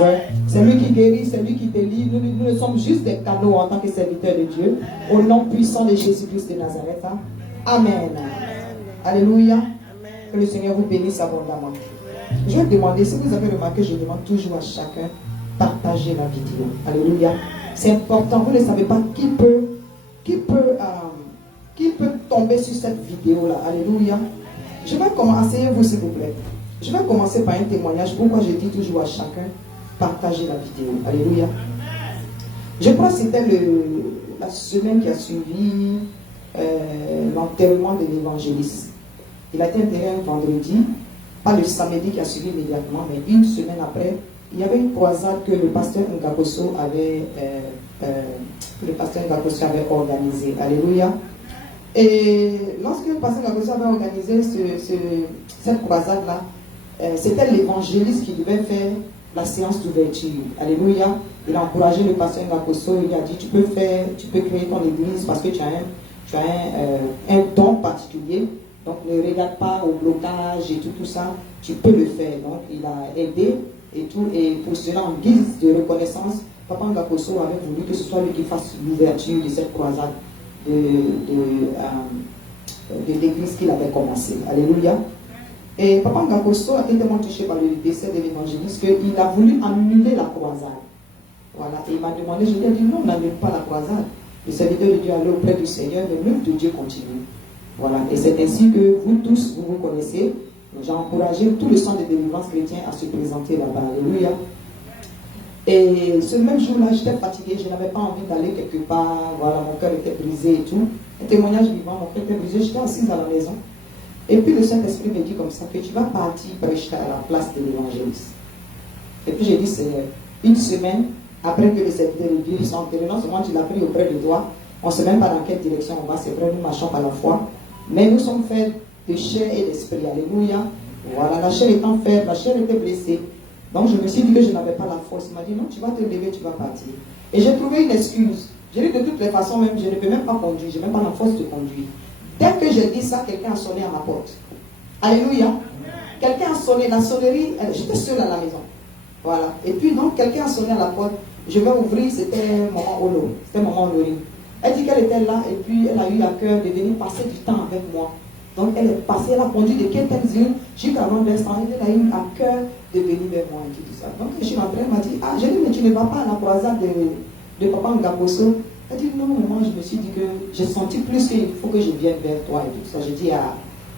vrai. C'est lui qui guérit, c'est lui qui délivre. Nous sommes juste des canaux en tant que serviteurs de Dieu. Au nom puissant de Jésus-Christ de Nazareth. Hein. Amen. Alléluia. Que le Seigneur vous bénisse abondamment. Je vais demander, si vous avez remarqué, je demande toujours à chacun, partager la vidéo. Alléluia. C'est important. Vous ne savez pas qui peut tomber sur cette vidéo-là. Alléluia. Je vais commencer, asseyez-vous s'il vous plaît. Je vais commencer par un témoignage. Pourquoi je dis toujours à chacun, partagez la vidéo. Alléluia. Je crois que c'était la semaine qui a suivi l'enterrement de l'évangéliste. Il a été enterré un vendredi, pas le samedi qui a suivi immédiatement, mais une semaine après, il y avait une croisade que le pasteur Ngakoso avait organisée. Alléluia. Et lorsque le pasteur Ngakoso avait organisé cette croisade-là, c'était l'évangéliste qui devait faire la séance d'ouverture. Alléluia. Il a encouragé le pasteur Ngakoso, il a dit tu peux créer ton église parce que tu as un don particulier. Donc ne regarde pas au blocage et tout ça, tu peux le faire. Donc il a aidé et tout. Et pour cela, en guise de reconnaissance, Papa Ngakoso avait voulu que ce soit lui qui fasse l'ouverture de cette croisade de l'église qu'il avait commencé. Alléluia. Et Papa Ngakoso a été tellement touché par le décès de l'évangéliste qu'il a voulu annuler la croisade. Voilà. Et il m'a demandé, je lui ai dit non, on n'annule pas la croisade. Le serviteur de Dieu allait auprès du Seigneur, mais l'œuvre de Dieu continue. Voilà. Et c'est ainsi que vous tous, vous connaissez. J'ai encouragé tout le centre de délivrance chrétien à se présenter là-bas. Alléluia. Et ce même jour-là, j'étais fatiguée, je n'avais pas envie d'aller quelque part. Voilà, mon cœur était brisé et tout. Un témoignage vivant, mon cœur était brisé. J'étais assise à la maison. Et puis le Saint-Esprit me dit comme ça que tu vas partir prêcher à la place de l'évangéliste. Et puis j'ai dit, c'est une semaine après que le serviteur de Dieu soit enterré. Non seulement tu l'as pris auprès de toi, on ne sait même pas dans quelle direction on va, c'est vrai, nous marchons par la foi. Mais nous sommes faits de chair et d'esprit. Alléluia. Voilà, la chair étant faible, la chair était blessée. Donc je me suis dit que je n'avais pas la force. Il m'a dit non, tu vas te lever, tu vas partir. Et j'ai trouvé une excuse. J'ai dit de toutes les façons, même, je ne peux même pas conduire, je n'ai même pas la force de conduire. Dès que j'ai dit ça, quelqu'un a sonné à ma porte. Alléluia. Quelqu'un a sonné, la sonnerie, j'étais seule à la maison. Voilà. Et puis donc quelqu'un a sonné à la porte. Je vais ouvrir, c'était maman Olo. C'était maman Olori. Elle dit qu'elle était là et puis elle a eu à cœur de venir passer du temps avec moi. Donc elle est passée, elle a conduit de Ketenzil jusqu'à Londres-Instant. Elle a eu à cœur de venir vers moi et tout ça. Donc je suis rentrée, elle m'a dit, ah, j'ai dit, mais tu ne vas pas à la croisade de Papa Ngakoso. Elle dit, non, moi je me suis dit que j'ai senti plus qu'il faut que je vienne vers toi et tout ça. J'ai dit, ah.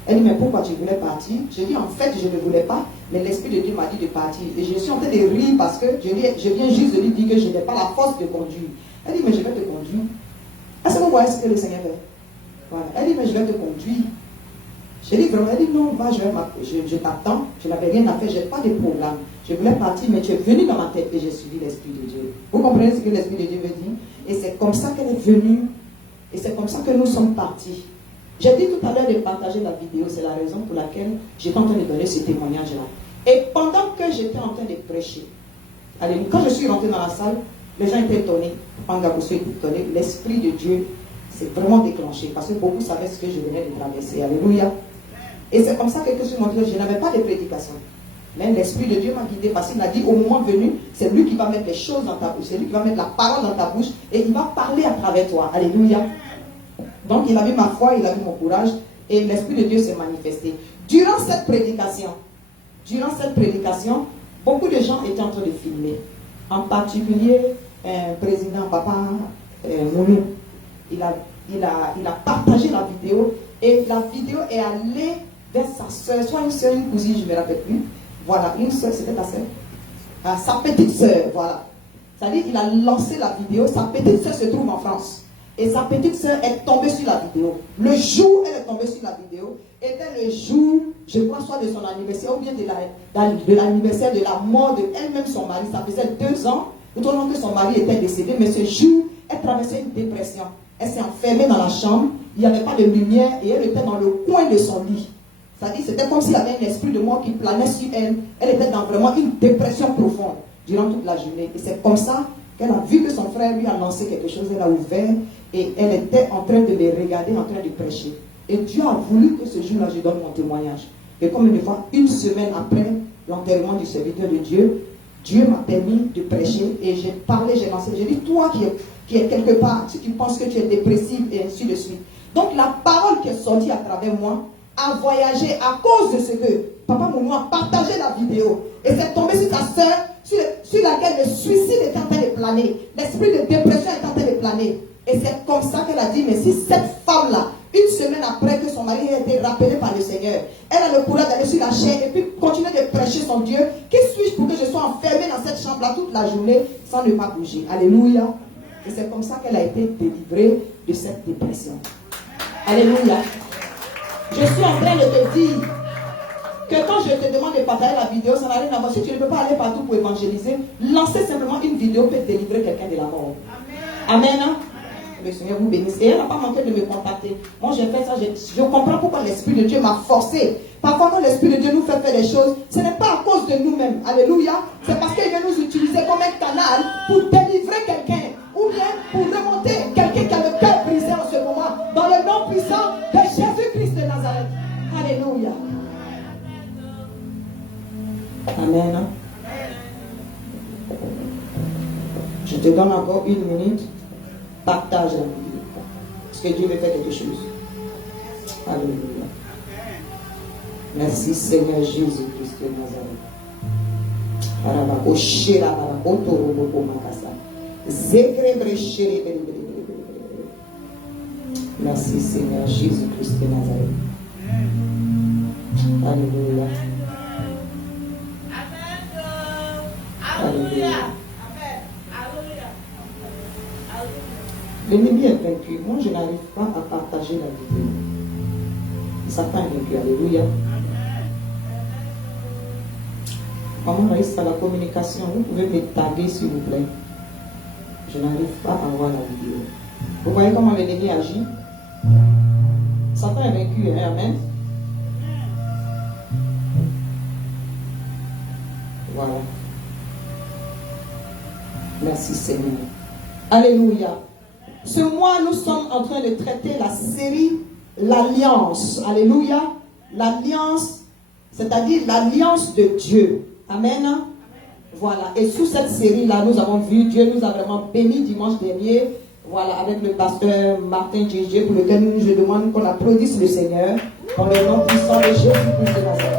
Elle dit, mais pourquoi tu voulais partir? J'ai dit, en fait, je ne voulais pas, mais l'Esprit de Dieu m'a dit de partir. Et je suis en train de rire parce que je viens juste de lui dire que je n'ai pas la force de conduire. Elle dit, mais je vais te conduire. Est-ce que vous voyez ce que le Seigneur fait? Voilà. Elle dit, mais je vais te conduire. J'ai dit vraiment, elle dit, non, va, je t'attends, je n'avais rien à faire, je n'ai pas de programme. Je voulais partir, mais tu es venu dans ma tête et j'ai suivi l'Esprit de Dieu. Vous comprenez ce que l'Esprit de Dieu veut dire? Et c'est comme ça qu'elle est venue, et c'est comme ça que nous sommes partis. J'ai dit tout à l'heure de partager la vidéo, c'est la raison pour laquelle j'étais en train de donner ce témoignage-là. Et pendant que j'étais en train de prêcher, allez, quand je suis rentré dans la salle, les gens étaient étonnés. Pangakoso était étonné. L'Esprit de Dieu s'est vraiment déclenché parce que beaucoup savaient ce que je venais de traverser. Alléluia. Et c'est comme ça que je suis montré. Je n'avais pas de prédication. Mais l'Esprit de Dieu m'a guidé parce qu'il m'a dit au moment venu, c'est lui qui va mettre les choses dans ta bouche. C'est lui qui va mettre la parole dans ta bouche et il va parler à travers toi. Alléluia. Donc il a vu ma foi, il a vu mon courage et l'Esprit de Dieu s'est manifesté. Durant cette prédication, beaucoup de gens étaient en train de filmer. En particulier, président Papa Moulou. Il a partagé la vidéo et la vidéo est allée vers sa soeur, soit une soeur, une cousine, je ne me rappelle plus. Voilà, une soeur, c'était ta soeur. Sa petite soeur, voilà. C'est-à-dire qu'il a lancé la vidéo, sa petite soeur se trouve en France. Et sa petite soeur est tombée sur la vidéo. Le jour où elle est tombée sur la vidéo, était le jour, je crois, soit de son anniversaire ou bien de l'anniversaire de la mort de elle-même, son mari. Ça faisait 2 ans, autrement que son mari était décédé, mais ce jour, elle traversait une dépression. Elle s'est enfermée dans la chambre, il n'y avait pas de lumière et elle était dans le coin de son lit. C'est-à-dire, c'était comme s'il y avait un esprit de mort qui planait sur elle. Elle était dans vraiment une dépression profonde durant toute la journée. Et c'est comme ça qu'elle a vu que son frère lui a lancé quelque chose, elle a ouvert et elle était en train de les regarder, en train de prêcher. Et Dieu a voulu que ce jour-là, je donne mon témoignage. Et comme une fois, une semaine après l'enterrement du serviteur de Dieu, Dieu m'a permis de prêcher et j'ai parlé, j'ai lancé. J'ai dit, toi qui es quelque part, si tu penses que tu es dépressive et ainsi de suite. Donc la parole qui est sortie à travers moi a voyagé à cause de ce que Papa Mounou a partagé la vidéo. Et c'est tombé sur ta soeur, sur laquelle le suicide est en train de planer. L'esprit de dépression est en train de planer. Et c'est comme ça qu'elle a dit, mais si cette femme-là, une semaine après que son mari a été rappelé par le Seigneur, elle a le courage d'aller sur la chaîne et puis continuer de prêcher son Dieu. Qui suis-je pour que je sois enfermée dans cette chambre-là toute la journée sans ne pas bouger? Alléluia. Et c'est comme ça qu'elle a été délivrée de cette dépression. Alléluia. Je suis en train de te dire que quand je te demande de partager la vidéo, ça n'a rien à voir. Si tu ne peux pas aller partout pour évangéliser, lancer simplement une vidéo peut délivrer quelqu'un de la mort. Amen. Amen. Le Seigneur vous bénisse. Et elle n'a pas manqué de me contacter. Moi, j'ai fait ça. Je comprends pourquoi l'Esprit de Dieu m'a forcé. Parfois, quand l'Esprit de Dieu nous fait faire des choses, ce n'est pas à cause de nous-mêmes. Alléluia. C'est parce qu'il veut nous utiliser comme un canal pour délivrer quelqu'un. Ou bien pour remonter quelqu'un qui a le cœur brisé en ce moment. Dans le nom puissant de Jésus-Christ de Nazareth. Alléluia. Amen. Je te donne encore une minute. Partage la vidéo. Parce que Dieu veut faire quelque chose. Alléluia. Merci Seigneur Jésus-Christ de Nazareth. Merci Seigneur Jésus-Christ de Nazareth. Alléluia. Alléluia. L'ennemi est vaincu. Moi, je n'arrive pas à partager la vidéo. Satan est vaincu. Alléluia. Comment on réussit à la communication? Vous pouvez me taguer, s'il vous plaît. Je n'arrive pas à voir la vidéo. Vous voyez comment l'ennemi agit? Satan est vaincu. Amen. Voilà. Merci Seigneur. Alléluia. Ce mois, nous sommes en train de traiter la série L'Alliance. Alléluia. L'Alliance, c'est-à-dire l'Alliance de Dieu. Amen. Voilà. Et sous cette série-là, nous avons vu, Dieu nous a vraiment bénis dimanche dernier. Voilà, avec le pasteur Martin Djidjé, pour lequel je demande qu'on applaudisse le Seigneur dans le nom puissant de Jésus-Christ de Nazareth.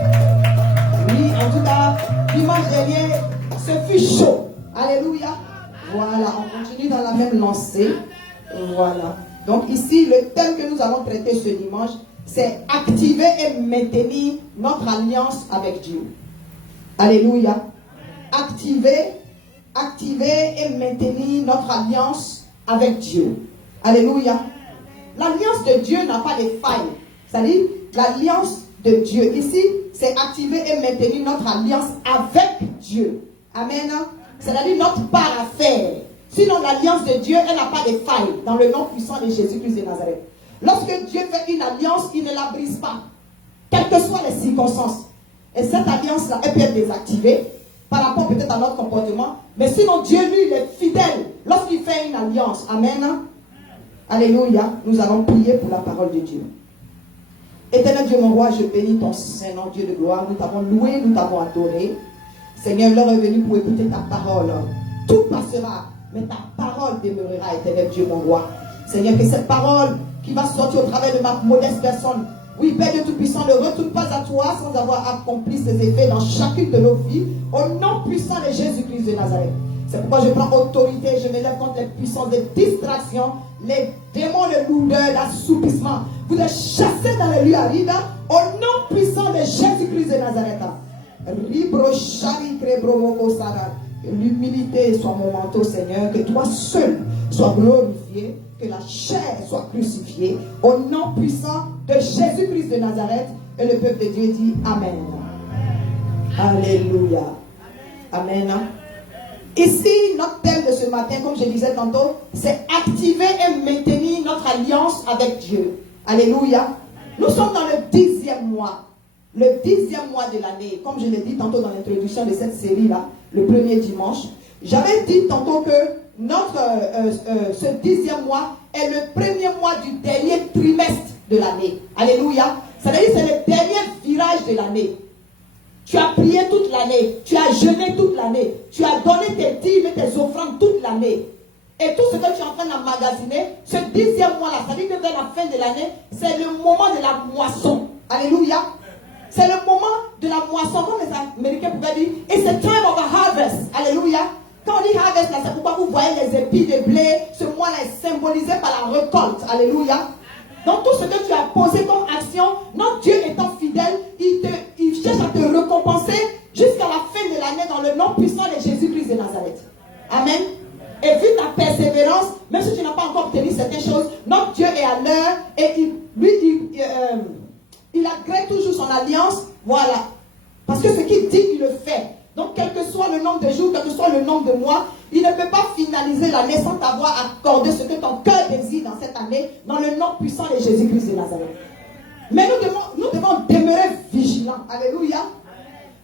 Oui, en tout cas, dimanche dernier, ce fut chaud. Alléluia. Voilà, on continue dans la même lancée. Voilà. Donc ici, le thème que nous allons traiter ce dimanche, c'est activer et maintenir notre alliance avec Dieu. Alléluia. Activer et maintenir notre alliance avec Dieu. Alléluia. L'alliance de Dieu n'a pas de faille. C'est-à-dire, l'alliance de Dieu. Ici, c'est activer et maintenir notre alliance avec Dieu. Amen. C'est-à-dire notre part à faire. Sinon, l'alliance de Dieu, elle n'a pas de faille dans le nom puissant de Jésus-Christ de Nazareth. Lorsque Dieu fait une alliance, il ne la brise pas, quelles que soient les circonstances. Et cette alliance-là, elle peut être désactivée par rapport peut-être à notre comportement. Mais sinon, Dieu, lui, il est fidèle lorsqu'il fait une alliance. Amen. Alléluia. Nous allons prier pour la parole de Dieu. Éternel Dieu, mon roi, je bénis ton Saint-Nom, Dieu de gloire. Nous t'avons loué, nous t'avons adoré. Seigneur, l'heure est venue pour écouter ta parole. Tout passera, mais ta parole demeurera, éternel Dieu, mon roi. Seigneur, que cette parole qui va sortir au travers de ma modeste personne, oui, Père de Tout-Puissant, ne retourne pas à toi sans avoir accompli ses effets dans chacune de nos vies, au nom puissant de Jésus-Christ de Nazareth. C'est pourquoi je prends autorité et je me lève contre les puissances de distraction, les démons de lourdeur, d'assoupissement. Vous êtes chassés dans les lieux arides, au nom puissant de Jésus-Christ de Nazareth. Que l'humilité soit mon manteau, Seigneur, que toi seul sois glorifié, que la chair soit crucifiée, au nom puissant de Jésus-Christ de Nazareth. Et le peuple de Dieu dit Amen. Alléluia. Amen. Ici, notre thème de ce matin, comme je disais tantôt, c'est activer et maintenir notre alliance avec Dieu. Alléluia. Nous sommes dans le 10e mois. Le 10e mois de l'année, comme je l'ai dit tantôt dans l'introduction de cette série-là, le premier dimanche, j'avais dit tantôt que ce 10e mois est le premier mois du dernier trimestre de l'année. Alléluia. C'est-à-dire c'est le dernier virage de l'année. Tu as prié toute l'année. Tu as jeûné toute l'année. Tu as donné tes dîmes et tes offrandes toute l'année. Et tout ce que tu es en train d'emmagasiner, ce 10e mois-là, ça veut dire que vers la fin de l'année, c'est le moment de la moisson. Alléluia. C'est le moment de la moisson, comme les Américains pouvaient dire. It's the time of a harvest. Alléluia. Quand on dit harvest, là, c'est pourquoi vous voyez les épis de blé. Ce mois-là est symbolisé par la récolte. Alléluia. Donc tout ce que tu as posé comme action, notre Dieu étant fidèle, il cherche à te récompenser jusqu'à la fin de l'année dans le nom puissant de Jésus-Christ de Nazareth. Amen. Et vu ta persévérance, même si tu n'as pas encore obtenu certaines choses, notre Dieu est à l'heure et il agrée toujours son alliance. Voilà. Parce que ce qu'il dit, il le fait. Donc, quel que soit le nombre de jours, quel que soit le nombre de mois, il ne peut pas finaliser l'année sans t'avoir accordé ce que ton cœur désire dans cette année, dans le nom puissant de Jésus-Christ de Nazareth. Mais nous devons demeurer vigilants. Alléluia.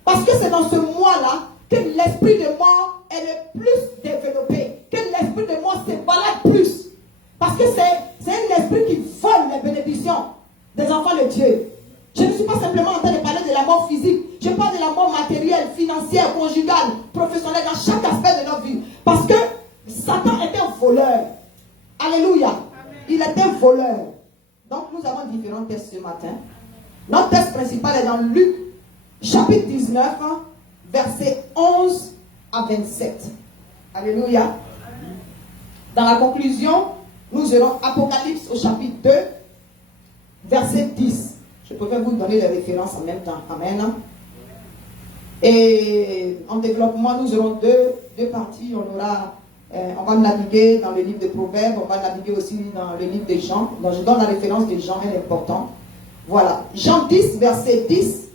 Parce que c'est dans ce mois-là que l'esprit de mort est le plus développé, que l'esprit de mort se balade plus. Parce que c'est un esprit qui vole les bénédictions des enfants de Dieu. Je ne suis pas simplement en train de parler de la mort physique. Je parle de la mort matérielle, financière, conjugale, professionnelle, dans chaque aspect de notre vie. Parce que Satan est un voleur. Alléluia. Amen. Il est un voleur. Donc nous avons différents tests ce matin. Notre test principal est dans Luc, chapitre 19, versets 11 à 27. Alléluia. Dans la conclusion, nous aurons Apocalypse au chapitre 2, verset 10. Je préfère vous donner les références en même temps. Amen. Et en développement, nous aurons deux parties. On va naviguer dans le livre de Proverbes, on va naviguer aussi dans le livre de Jean. Donc je donne la référence de Jean, elle est importante. Voilà. Jean 10, verset 10.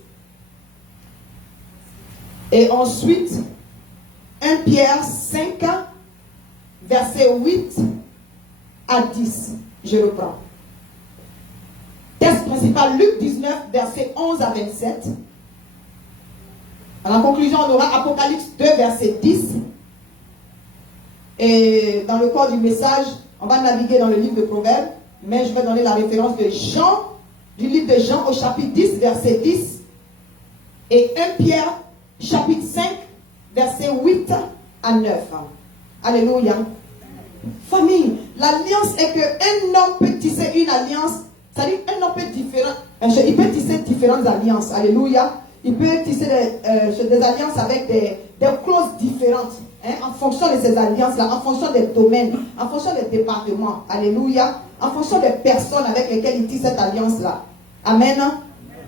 Et ensuite, 1 Pierre 5, verset 8 à 10. Je reprends. Texte principal, Luc 19, verset 11 à 27. À la conclusion, on aura Apocalypse 2, verset 10. Et dans le corps du message, on va naviguer dans le livre de Proverbes, mais je vais donner la référence de Jean, du livre de Jean au chapitre 10, verset 10. Et 1 Pierre, chapitre 5, verset 8 à 9. Alléluia. Famille, l'alliance est qu'un homme peut tisser une alliance. C'est-à-dire qu'un homme peut il peut tisser différentes alliances. Alléluia. Il peut tisser des alliances avec des clauses différentes. En fonction de ces alliances-là, en fonction des domaines, en fonction des départements. Alléluia. En fonction des personnes avec lesquelles il tisse cette alliance-là. Amen.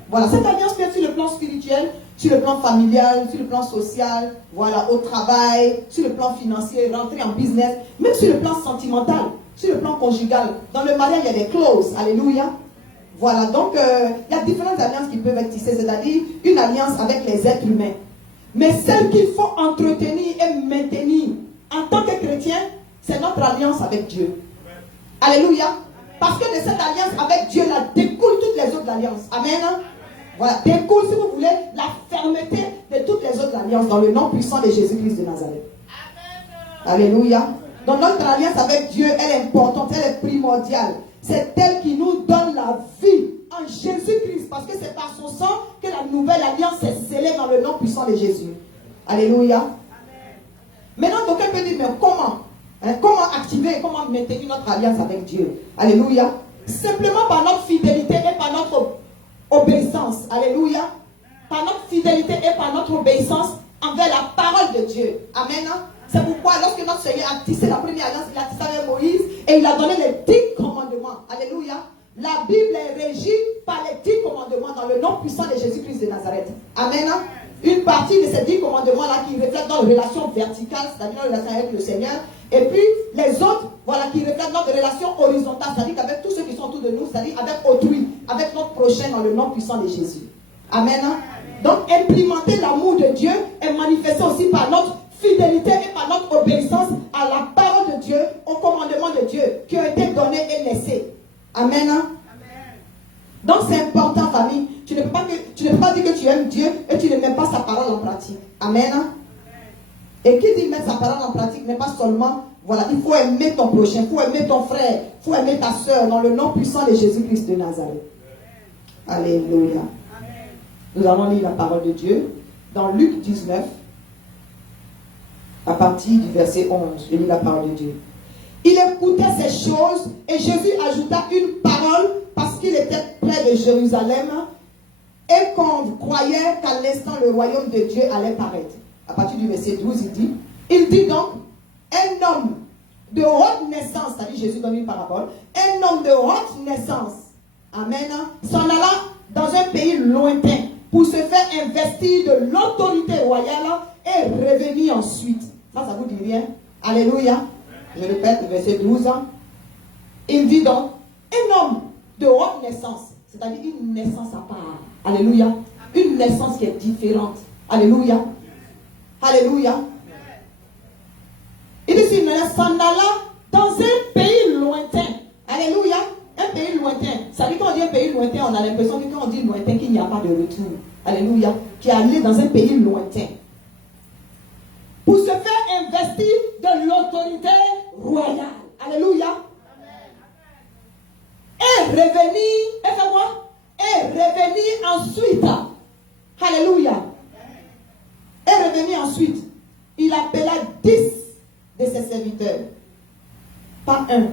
Voilà. Cette alliance peut être sur le plan spirituel, sur le plan familial, sur le plan social, voilà, au travail, sur le plan financier, rentrer en business, même sur le plan sentimental. Sur le plan conjugal, dans le mariage, il y a des clauses. Alléluia. Voilà, donc il y a différentes alliances qui peuvent être tissées, c'est-à-dire une alliance avec les êtres humains. Mais celle qu'il faut entretenir et maintenir en tant que chrétien, c'est notre alliance avec Dieu. Alléluia. Parce que de cette alliance avec Dieu, là, découlent toutes les autres alliances. Amen. Voilà, découle, si vous voulez, la fermeté de toutes les autres alliances dans le nom puissant de Jésus-Christ de Nazareth. Alléluia. Donc notre alliance avec Dieu, elle est importante, elle est primordiale. C'est elle qui nous donne la vie en Jésus-Christ. Parce que c'est par son sang que la nouvelle alliance est scellée dans le nom puissant de Jésus. Alléluia. Amen. Maintenant, quelqu'un peut dire, mais comment comment activer, comment maintenir notre alliance avec Dieu? Alléluia. Simplement par notre fidélité et par notre obéissance. Alléluia. Par notre fidélité et par notre obéissance envers la parole de Dieu. Amen. C'est pourquoi lorsque notre Seigneur a tissé la première alliance, il a tissé avec Moïse et il a donné les 10 commandements. Alléluia. La Bible est régie par les 10 commandements dans le nom puissant de Jésus-Christ de Nazareth. Amen. Une partie de ces 10 commandements-là qui reflètent notre relation verticale, c'est-à-dire notre relation avec le Seigneur. Et puis les autres, voilà, qui reflètent notre relation horizontale, c'est-à-dire avec tous ceux qui sont autour de nous, c'est-à-dire avec autrui, avec notre prochain dans le nom puissant de Jésus. Amen. Donc implémenter l'amour de Dieu est manifesté aussi par notre fidélité et par notre obéissance à la parole de Dieu, au commandement de Dieu qui a été donné et laissé. Amen. Donc c'est important, famille. Tu ne peux pas dire que tu aimes Dieu et tu ne mets pas sa parole en pratique. Amen. Et qui dit mettre sa parole en pratique n'est pas seulement, voilà, il faut aimer ton prochain, il faut aimer ton frère, il faut aimer ta soeur dans le nom puissant de Jésus-Christ de Nazareth. Alléluia. Nous allons lire la parole de Dieu. dans Luc 19, à partir du verset 11. Je lis la parole de Dieu. Il écoutait ces choses et Jésus ajouta une parole parce qu'il était près de Jérusalem et qu'on croyait qu'à l'instant le royaume de Dieu allait paraître. À partir du verset 12, il dit donc, un homme de haute naissance, c'est-à-dire Jésus donne une parabole, un homme de haute naissance, amen, s'en alla dans un pays lointain pour se faire investir de l'autorité royale et revenir ensuite. Ça vous dit rien? Alléluia. Je répète, verset 12. Il dit donc, un homme de haute naissance, c'est-à-dire une naissance à part. Alléluia. Une naissance qui est différente. Alléluia. Alléluia. Il dit, il s'en alla dans un pays lointain. Alléluia. Un pays lointain. Ça veut dire quand on dit un pays lointain, on a l'impression que quand on dit lointain, qu'il n'y a pas de retour. Alléluia. Qui est allé dans un pays lointain. Pour se faire investir de l'autorité royale. Alléluia. Et revenir, et fait quoi? Et revenir ensuite. Alléluia. Et revenir ensuite. Il appela 10 de ses serviteurs. Pas un,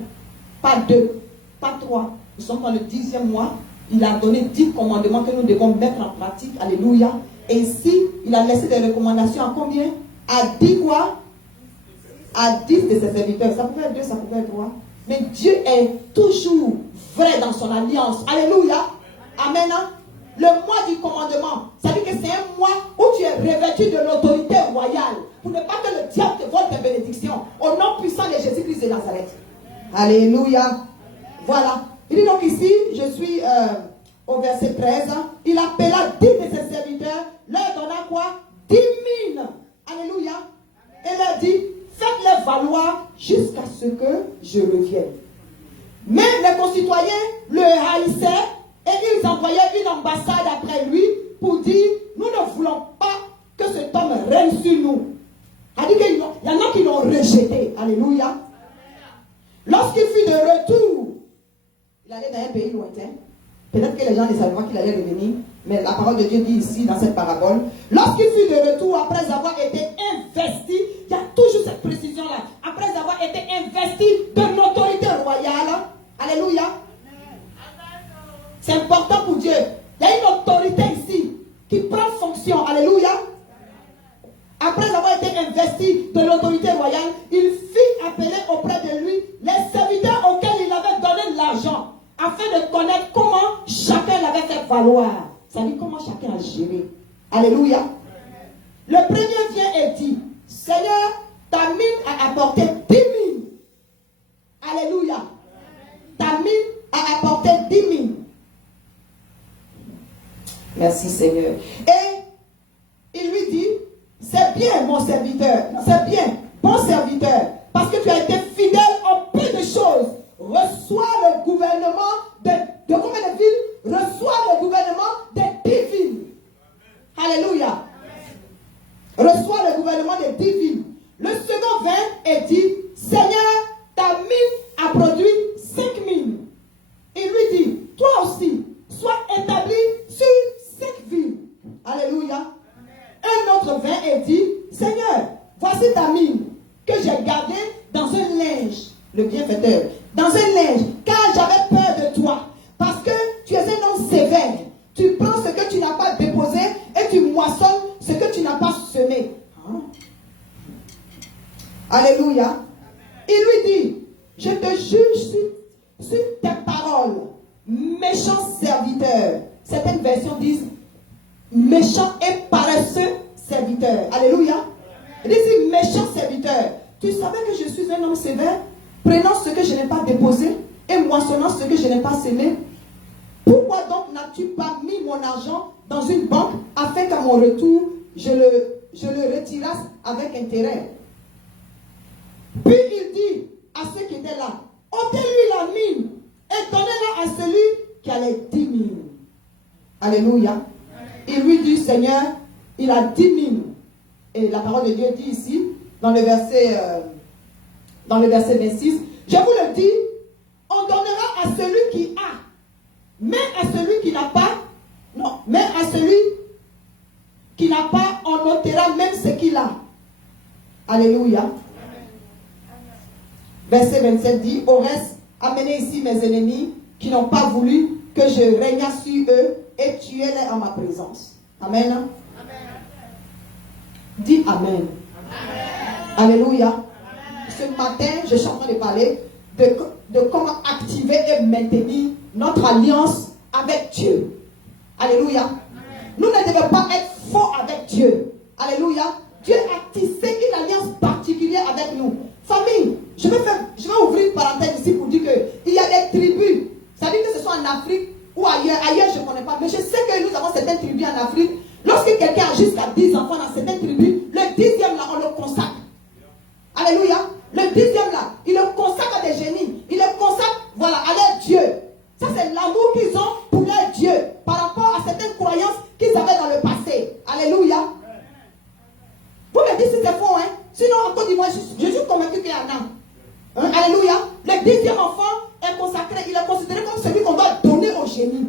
pas deux, pas trois. Nous sommes dans le 10e mois. Il a donné 10 commandements que nous devons mettre en pratique. Alléluia. Et ici, il a laissé des recommandations à combien? À 10 quoi? À 10 de ses serviteurs. Ça pouvait être 2, ça pouvait être 3. Mais Dieu est toujours vrai dans son alliance. Alléluia. Amen. Le mois du commandement, ça veut dire que c'est un mois où tu es revêtu de l'autorité royale. Pour ne pas que le diable te vole tes bénédictions. Au nom puissant de Jésus-Christ de Nazareth. Alléluia. Voilà. Il dit donc ici, je suis au verset 13. Il appela 10 de ses serviteurs, leur donna quoi? 10 000. Alléluia. Et leur dit, faites-les valoir jusqu'à ce que je revienne. Mais les concitoyens le haïssaient et ils envoyaient une ambassade après lui pour dire, nous ne voulons pas que cet homme règne sur nous. C'est-à-dire qu'il y en a qui l'ont rejeté. Alléluia. Lorsqu'il fut de retour, il allait dans un pays lointain. Peut-être que les gens ne savaient pas qu'il allait revenir, mais la parole de Dieu dit ici dans cette parabole, lorsqu'il fut de retour après avoir été investi, il y a toujours cette précision-là, après avoir été investi de l'autorité royale, alléluia, c'est important pour Dieu. Il y a une autorité ici qui prend fonction, alléluia. Après avoir été investi de l'autorité royale, il fit appeler auprès de lui les serviteurs auxquels il avait donné de l'argent, afin de connaître comment chacun l'avait fait valoir. Ça veut dire comment chacun a géré. Alléluia. Le premier vient et dit, Seigneur, ta mine a apporté 10 000. Alléluia. Ta mine a apporté 10 000. Merci Seigneur. Et il lui dit, c'est bien mon serviteur, c'est bien, bon serviteur, parce que tu as été fidèle en peu de choses. Reçois le gouvernement de combien de villes? Reçois le gouvernement de 10 villes. Alléluia. Reçois le gouvernement de 10 villes. Le second vint et dit, Seigneur, ta mine a produit 5 000. Il lui dit, toi aussi, sois établi sur 5 villes. Alléluia. Un autre vint et dit, Seigneur, voici ta mine que j'ai gardée dans un linge, le bienfaiteur, dans un linge, car j'avais peur de toi, parce que tu es un homme sévère. Tu prends ce que tu n'as pas déposé et tu moissonnes ce que tu n'as pas semé. Hein? Alléluia. Il lui dit, je te juge sur tes paroles, méchant serviteur. Certaines versions disent, méchant et paresseux serviteur. Alléluia. Il dit, méchant serviteur. Tu savais que je suis un homme sévère, prenant ce que je n'ai pas déposé et moissonnant ce que je n'ai pas semé. Pourquoi donc n'as-tu pas mis mon argent dans une banque afin qu'à mon retour, je le retirasse avec intérêt? Puis il dit à ceux qui étaient là, ôtez-lui la mine et donnez-la à celui qui a les 10 000. Alléluia. Il lui dit, Seigneur, il a 10 000. Et la parole de Dieu dit ici, dans le verset 26, je vous le dis, on donnera à celui qui a, mais à celui qui n'a pas, non, mais à celui qui n'a pas, on ôtera même ce qu'il a. Alléluia. Verset 27 dit, au reste, amenez ici mes ennemis qui n'ont pas voulu que je règne sur eux et tuez-les en ma présence. Amen. Amen. Dis Amen. Amen. Alléluia. Amen. Ce matin, je suis en train de parler de comment activer et maintenir notre alliance avec Dieu. Alléluia. Amen. Nous ne devons pas être faux avec Dieu. Alléluia. Dieu a tissé une alliance particulière avec nous. Famille, je vais ouvrir une parenthèse ici pour dire qu'il y a des tribus. Ça dit que ce soit en Afrique ou ailleurs. Ailleurs, je ne connais pas. Mais je sais que nous avons certaines tribus en Afrique. Lorsque quelqu'un a jusqu'à 10 enfants dans certaines tribus, le 10e là, on le consacre. Alléluia. Le 10e là, il le consacre à des génies. Il le consacre, voilà, à leur Dieu. Ça, c'est l'amour qu'ils ont pour leur Dieu par rapport à certaines croyances qu'ils avaient dans le passé. Alléluia. Vous me dites si c'est faux, hein? Sinon, en Côte d'Ivoire, je suis convaincu qu'il y en a. Hein? Alléluia. Le 10e enfant est consacré, il est considéré comme celui qu'on doit donner au génie.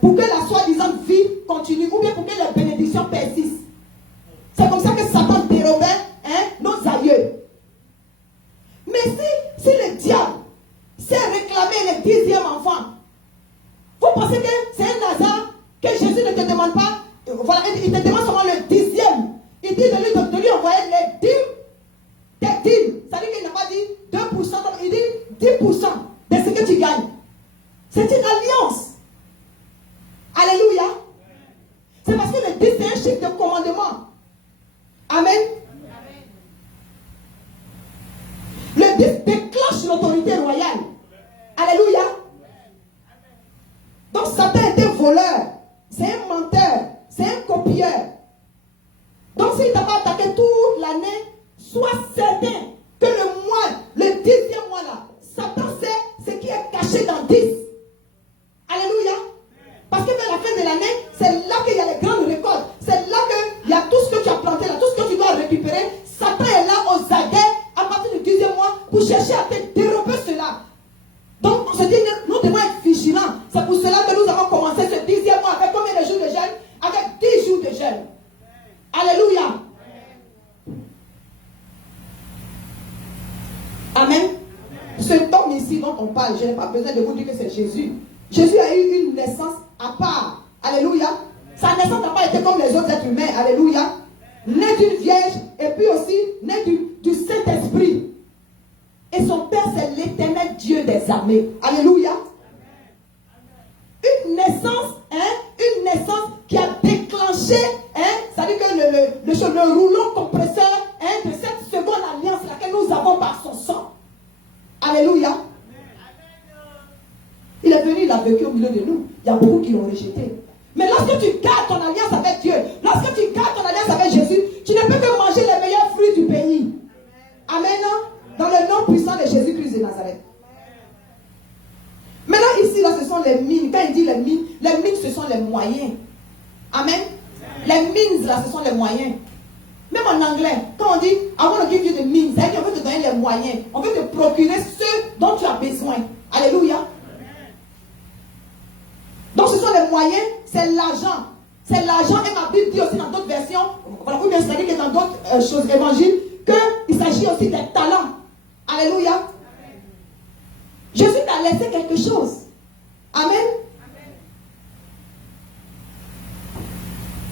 Pour que la soi-disant vie continue, ou bien pour que les bénédictions persistent. C'est comme ça que Satan dérobait nos aïeux. Mais si le diable s'est réclamé le 10e enfant, vous pensez que c'est un hasard que Jésus ne te demande pas, voilà, il te demande seulement le 10e. Il dit de lui envoyer les dîmes, tes dîmes. Ça veut dire qu'il n'a pas dit 2%, il dit 10% de ce que tu gagnes. C'est une alliance. Alléluia. C'est parce que le 10 c'est un chiffre de commandement. Amen. Le 10 déclenche l'autorité royale. Alléluia. Donc Satan est un voleur. C'est un menteur. C'est un copieur. Donc s'il t'a pas attaqué toute l'année, sois certain que le 10e mois là, Satan sait ce qui est caché dans 10. Alléluia. Parce que vers la fin de l'année, c'est là qu'il y a les grandes récoltes. C'est là qu'il y a tout ce que tu as planté, là, tout ce que tu dois récupérer. Satan est là aux aguets à partir du 10e mois pour chercher à te dérober cela. Donc on se dit, nous devons être vigilants. C'est pour cela que nous avons commencé ce 10e mois avec combien de jours de jeûne? Avec 10 jours de jeûne. Alléluia. Amen. Ce homme ici dont on parle, je n'ai pas besoin de vous dire que c'est Jésus. Jésus a eu une naissance à part. Alléluia. Sa naissance n'a pas été comme les autres êtres humains. Alléluia. Né d'une vierge et puis aussi né du Saint-Esprit. Et son père, c'est l'éternel Dieu des armées. Alléluia. Une naissance qui a déclenché, c'est-à-dire que le rouleau compresseur de cette seconde alliance que nous avons par son sang. Alléluia. Il est venu, il a vécu au milieu de nous. Il y a beaucoup qui l'ont rejeté. Mais lorsque tu gardes ton alliance avec Dieu, lorsque tu gardes ton alliance avec Jésus, tu ne peux que manger les meilleurs fruits du pays. Amen. Dans le nom puissant de Jésus-Christ de Nazareth. Maintenant ici, là, ce sont les mines. Quand il dit les mines, ce sont les moyens. Amen. Les mines, là, ce sont les moyens. Même en anglais, quand on dit I want to give you the means, c'est-à-dire qu'on veut te donner les moyens. On veut te procurer ce dont tu as besoin. Alléluia. Donc ce sont les moyens, c'est l'argent. C'est l'argent, et ma Bible dit aussi dans d'autres versions, voilà, ou bien c'est-à-dire que dans d'autres choses évangiles, qu'il s'agit aussi des talents. Alléluia. Jésus t'a laissé quelque chose. Amen.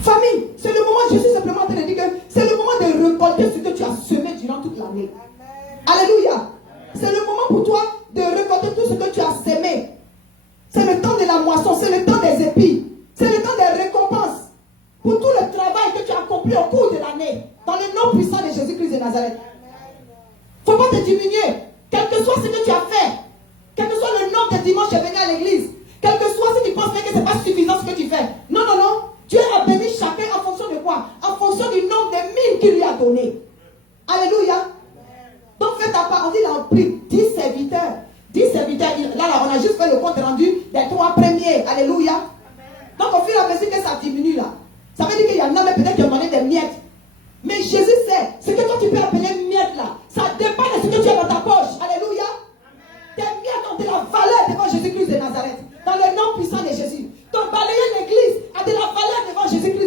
Famille, c'est le moment, je suis simplement en train de dire que c'est le moment de récolter ce que tu as semé durant toute l'année. Alléluia. C'est le moment pour toi de récolter tout ce que tu as semé. C'est le temps de la moisson, c'est le temps des épis, c'est le temps des récompenses pour tout le travail que tu as accompli au cours de l'année, dans le nom puissant de Jésus-Christ de Nazareth. Il ne faut pas te diminuer, quel que soit ce que tu as fait, quel que soit le nombre de dimanches que tu es venu à l'église, quel que soit si tu penses que ce n'est pas suffisant ce que tu fais. Non, non, non. Dieu a béni chacun en fonction de quoi? En fonction du nombre de mines qu'il lui a donné. Alléluia. Donc fais ta part. On dit, il a pris 10 serviteurs. 10 serviteurs. Là, on a juste fait le compte rendu des 3 premiers. Alléluia. Donc au fur et à mesure que ça diminue là, ça veut dire qu'il y en a même peut-être qui ont demandé des miettes. Mais Jésus sait, ce que toi tu peux appeler miettes là, ça dépend de ce que tu as dans ta poche. Alléluia. Tes miettes ont de la valeur devant Jésus-Christ de Nazareth. Dans le nom puissant de Jésus. Donc balayer l'église a de la valeur devant Jésus-Christ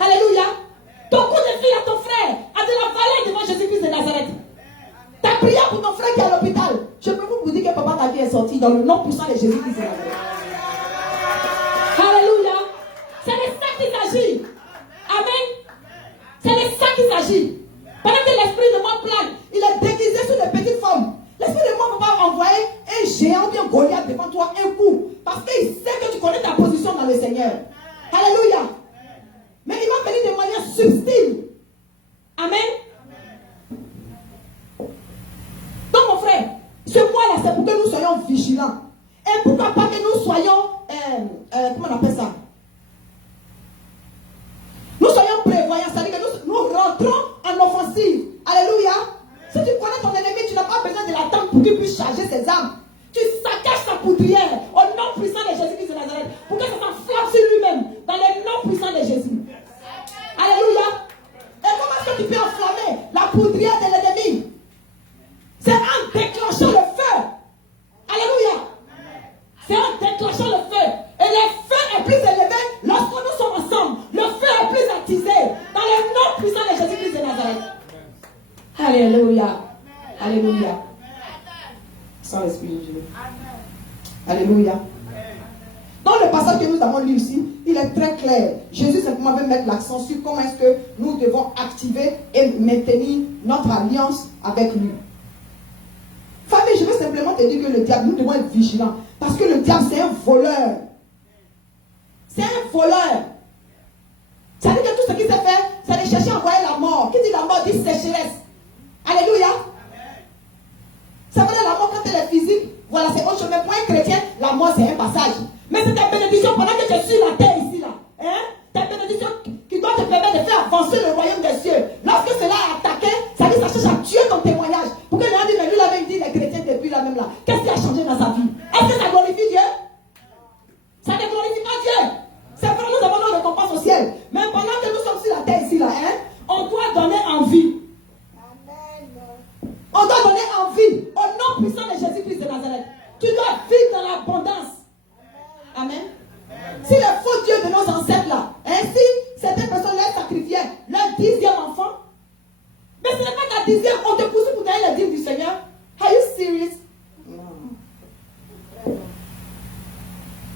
Alléluia. Ton coup de fil à ton frère a de la valeur devant Jésus-Christ de Nazareth. Ta prière pour ton frère qui est à l'hôpital. Je peux vous dire que papa, ta vie est sortie dans le nom puissant de Jésus-Christ de Nazareth. Alléluia. C'est de ça qu'il s'agit. Amen. C'est de ça qu'il s'agit. Pendant que l'esprit de moi plane, il est déguisé sur des petites formes. L'esprit de moi ne va pas envoyer un géant bien Goliath devant toi un coup. Parce qu'il sait que tu connais ta position dans le Seigneur. Alléluia. Mais il va venir de manière subtile. Amen. Donc mon frère, ce mois-là, c'est pour que nous soyons vigilants. Et pourquoi pas que nous soyons, comment on appelle ça? Nous soyons prévoyants, c'est-à-dire que nous rentrons en offensive. Alléluia. Si tu connais ton ennemi, tu n'as pas besoin de l'attendre pour qu'il puisse charger ses armes. Tu saccages sa poudrière au nom puissant de Jésus-Christ de Nazareth pour que ça s'enflamme sur lui-même dans le nom puissant de Jésus. Alléluia. Et comment est-ce que tu peux enflammer la poudrière de l'ennemi? C'est en déclenchant le feu. Alléluia. C'est en déclenchant le feu. Et le feu est plus élevé lorsque nous sommes ensemble. Le feu est plus attisé dans le nom puissant de Jésus-Christ de Nazareth. Alléluia. Alléluia. Sans l'esprit de Dieu. Alléluia. Dans le passage que nous avons lu ici, il est très clair. Jésus simplement veut mettre l'accent sur comment est-ce que nous devons activer et maintenir notre alliance avec lui. Famille, je veux simplement te dire que le diable, nous devons être vigilants. Parce que le diable, c'est un voleur. C'est un voleur. Ça veut dire que tout ce qu'il sait faire, c'est de chercher à envoyer la mort. Qui dit la mort, dit sécheresse. Alléluia. Ça veut dire la mort quand elle est physique. Voilà, c'est autre chose. Mais pour un chrétien, la mort, c'est un passage. Mais c'est ta bénédiction pendant que tu es sur la terre ici, là. Hein? Ta bénédiction qui doit te permettre de faire avancer le royaume des cieux. Lorsque cela est attaqué, ça dit ça cherche à tuer ton témoignage. Pour que les gens disent, mais lui là, il dit les chrétiens depuis là même là. Qu'est-ce qui a changé dans sa vie? Est-ce que ça glorifie Dieu? Ça ne glorifie pas Dieu. C'est vrai, nous avons nos récompenses au ciel. Mais pendant que nous sommes sur la terre ici, là, hein, on doit donner envie. On doit donner envie au nom puissant de Jésus-Christ de Nazareth. Tu dois vivre dans l'abondance. Amen. Si le faux Dieu de nos ancêtres là, ainsi certaines personnes leur sacrifiaient leur 10e enfant, mais ce n'est pas ta 10e, on te pousse pour donner le dîme du Seigneur. Are you serious? Non.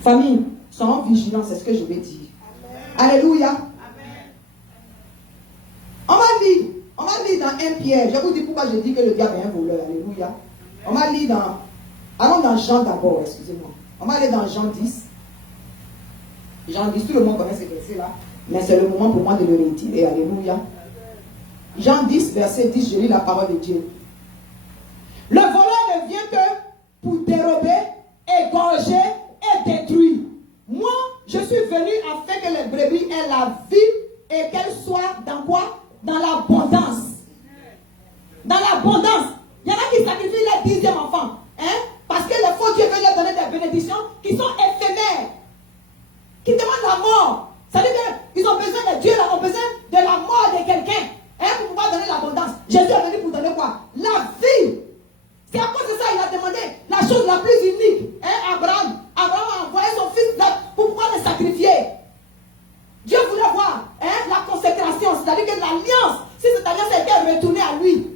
Famille, soyons vigilants, c'est ce que je vais dire. Amen. Alléluia. Amen. On va lire dans 1 Pierre. Je vous dis pourquoi je dis que le diable est un voleur. Alléluia. On va lire dans... Allons dans Jean d'abord, excusez-moi. On va aller dans Jean 10. Jean 10, tout le monde connaît ce verset-là. Mais c'est le moment pour moi de le retirer. Alléluia. Jean 10, verset 10, je lis la parole de Dieu. Le voleur ne vient que pour dérober, égorger et détruire. Moi, je suis venu afin que les brebis aient la vie et qu'elles soient dans quoi? Dans l'abondance. Dans l'abondance. Il y en a qui sacrifient leur 10e enfant. Hein? Parce que le faux Dieu veut leur donner des bénédictions qui sont éphémères. Qui demandent la mort. Ça veut dire qu'ils ont besoin de Dieu, là, ont besoin de la mort de quelqu'un. Hein, pour pouvoir donner l'abondance. Jésus est venu pour donner quoi? La vie. C'est à cause de ça qu'il a demandé la chose la plus unique. Hein, Abraham a envoyé son fils là pour pouvoir le sacrifier. Dieu voulait voir hein, la consécration, c'est-à-dire que l'alliance, si cette alliance était retournée à lui.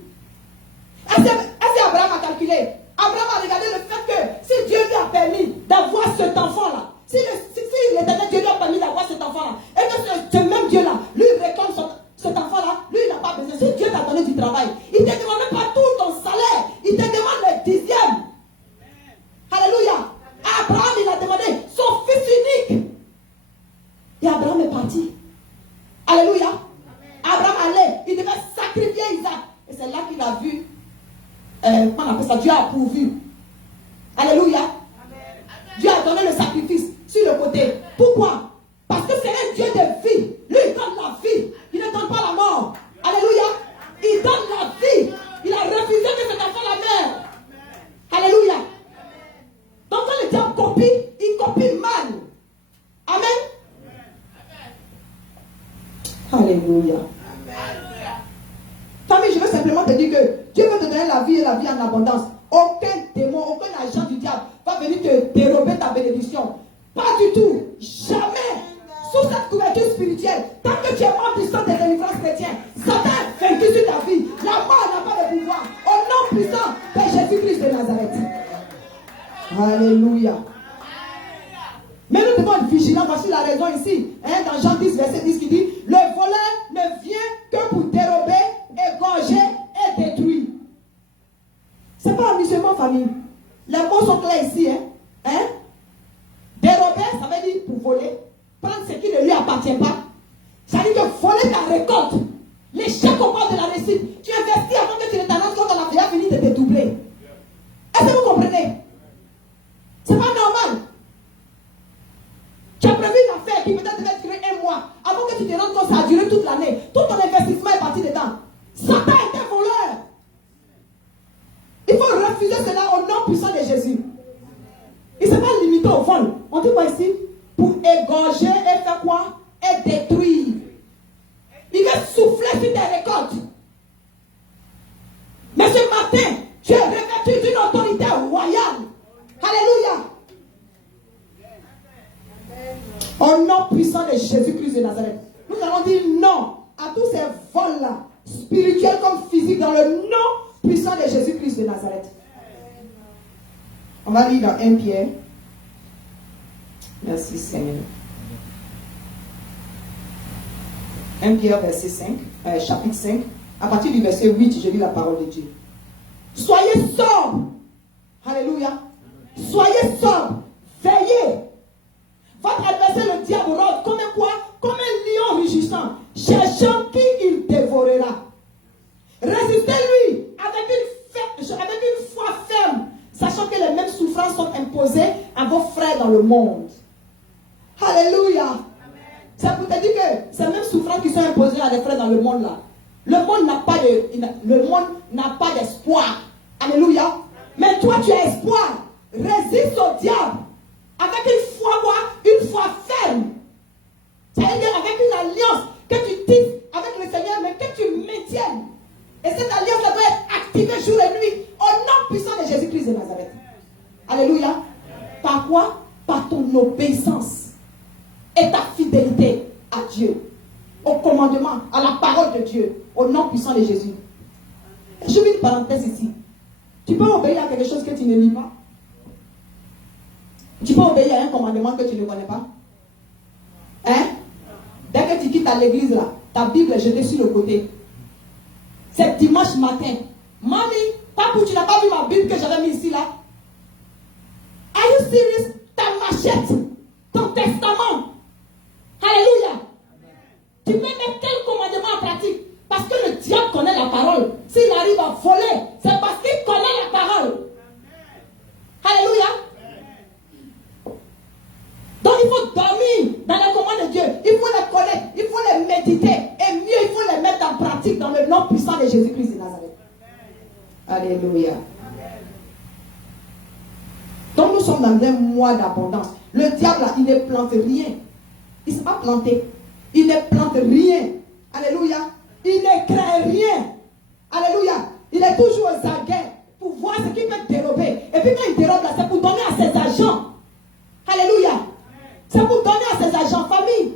Est-ce que Abraham a calculé? Abraham a regardé le fait que si Dieu lui a permis d'avoir cet enfant-là, si l'éternel Dieu lui a permis d'avoir cet enfant-là, et que ce même Dieu-là, lui réclame cet enfant-là, lui il n'a pas besoin. Si Dieu t'a donné du travail, il ne te demande même pas tout ton salaire, il te demande le 10e. Alléluia. Abraham, il a demandé son fils unique. Et Abraham est parti. Alléluia. Abraham allait, il devait sacrifier Isaac. Et c'est là qu'il a vu, comment on appelle ça, Dieu a pourvu. Alléluia. Dieu a donné le sacrifice sur le côté. Pourquoi? Parce que c'est un Dieu de vie. Lui, il donne la vie. Il ne donne pas la mort. Alléluia. Il donne la vie. Il a refusé que cet enfant la meure. Alléluia. Donc quand le diable copie, il copie mal. Amen. Alléluia. Famille, je veux simplement te dire que Dieu veut te donner la vie et la vie en abondance. Aucun démon, aucun agent du diable va venir te dérober ta bénédiction. Pas du tout. Jamais. Sous cette couverture spirituelle. spirituel, tant que tu es mort puissant des délivrances chrétiennes, Satan a vaincu sur ta vie. La mort n'a pas de pouvoir. Au nom puissant de Jésus-Christ de Nazareth. Alléluia. Mais nous devons être vigilants. Voici la raison ici. Dans Jean 10, verset 10 qui dit: le voleur ne vient que pour dérober, égorger et détruire. Ce n'est pas un musulman, famille. Les mots sont clairs ici. Dérober, ça veut dire pour voler. Prendre ce qui ne lui appartient pas. Ça veut dire que voler ta récolte. L'échec au bord de la réussite. Tu investis avant que tu ne t'annonces quand on a fini de te doubler. Est-ce que vous comprenez? C'est pas normal. Tu as prévu une affaire qui peut-être devait durer 1 mois. Avant que tu te rendes compte, ça a duré toute l'année. Tout ton investissement est parti dedans. Satan est un voleur. Il faut refuser cela au nom puissant de Jésus. Il ne s'est pas limité au vol. On dit quoi ici? Pour égorger et faire quoi? Et détruire. Il va souffler sur tes récoltes. Mais ce matin, tu es revêtu d'une autorité royale. Alléluia. Au nom puissant de Jésus-Christ de Nazareth, nous allons dire non à tous ces vols-là, spirituels comme physiques, dans le nom puissant de Jésus-Christ de Nazareth. On va lire dans 1 Pierre. Merci Seigneur. 1 Pierre, verset 5, chapitre 5. À partir du verset 8, je lis la parole de Dieu. Soyez sobres. Alléluia. Soyez sobres. Veillez. Votre adversaire, le diable, rôde comme quoi? Comme un lion rugissant, cherchant qui il dévorera. Résistez-lui avec une foi ferme, sachant que les mêmes souffrances sont imposées à vos frères dans le monde. Alléluia. C'est pour te dire que ces mêmes souffrances qui sont imposées à des frères dans le monde là, le monde n'a pas d'espoir. Alléluia. Mais toi tu as espoir. Résiste au diable avec une foi quoi? Une foi ferme. C'est-à-dire avec une alliance que tu tisses avec le Seigneur, mais que tu maintiennes. Et cette alliance doit être activée jour et nuit au nom puissant de Jésus-Christ de Nazareth. Alléluia. Par quoi? Par ton obéissance et ta fidélité à Dieu, au commandement, à la parole de Dieu, au nom puissant de Jésus. Je mets une parenthèse ici. Tu peux obéir à quelque chose que tu ne lis pas. Tu peux obéir à un commandement que tu ne connais pas. Dès que tu quittes à l'église là, ta Bible est jetée sur le côté. C'est dimanche matin. Mamie, papa, tu n'as pas vu ma Bible que j'avais mis ici là? Are you serious? Ta machette, ton testament. Alléluia. Tu peux mettre quel commandement en pratique? Parce que le diable connaît la parole. S'il arrive à voler, c'est parce qu'il connaît la parole. Alléluia. Donc il faut dormir dans les commandes de Dieu. Il faut les connaître, il faut les méditer. Et mieux, il faut les mettre en pratique dans le nom puissant de Jésus-Christ de Nazareth. Alléluia. Donc nous sommes dans un mois d'abondance. Le diable là, il ne plante rien. Il ne s'est pas planté. Il ne plante rien. Alléluia. Il ne crée rien. Alléluia. Il est toujours aux aguets pour voir ce qu'il peut dérober. Et puis quand il dérobe là, c'est pour donner à ses agents. Alléluia. C'est pour donner à ses agents, famille.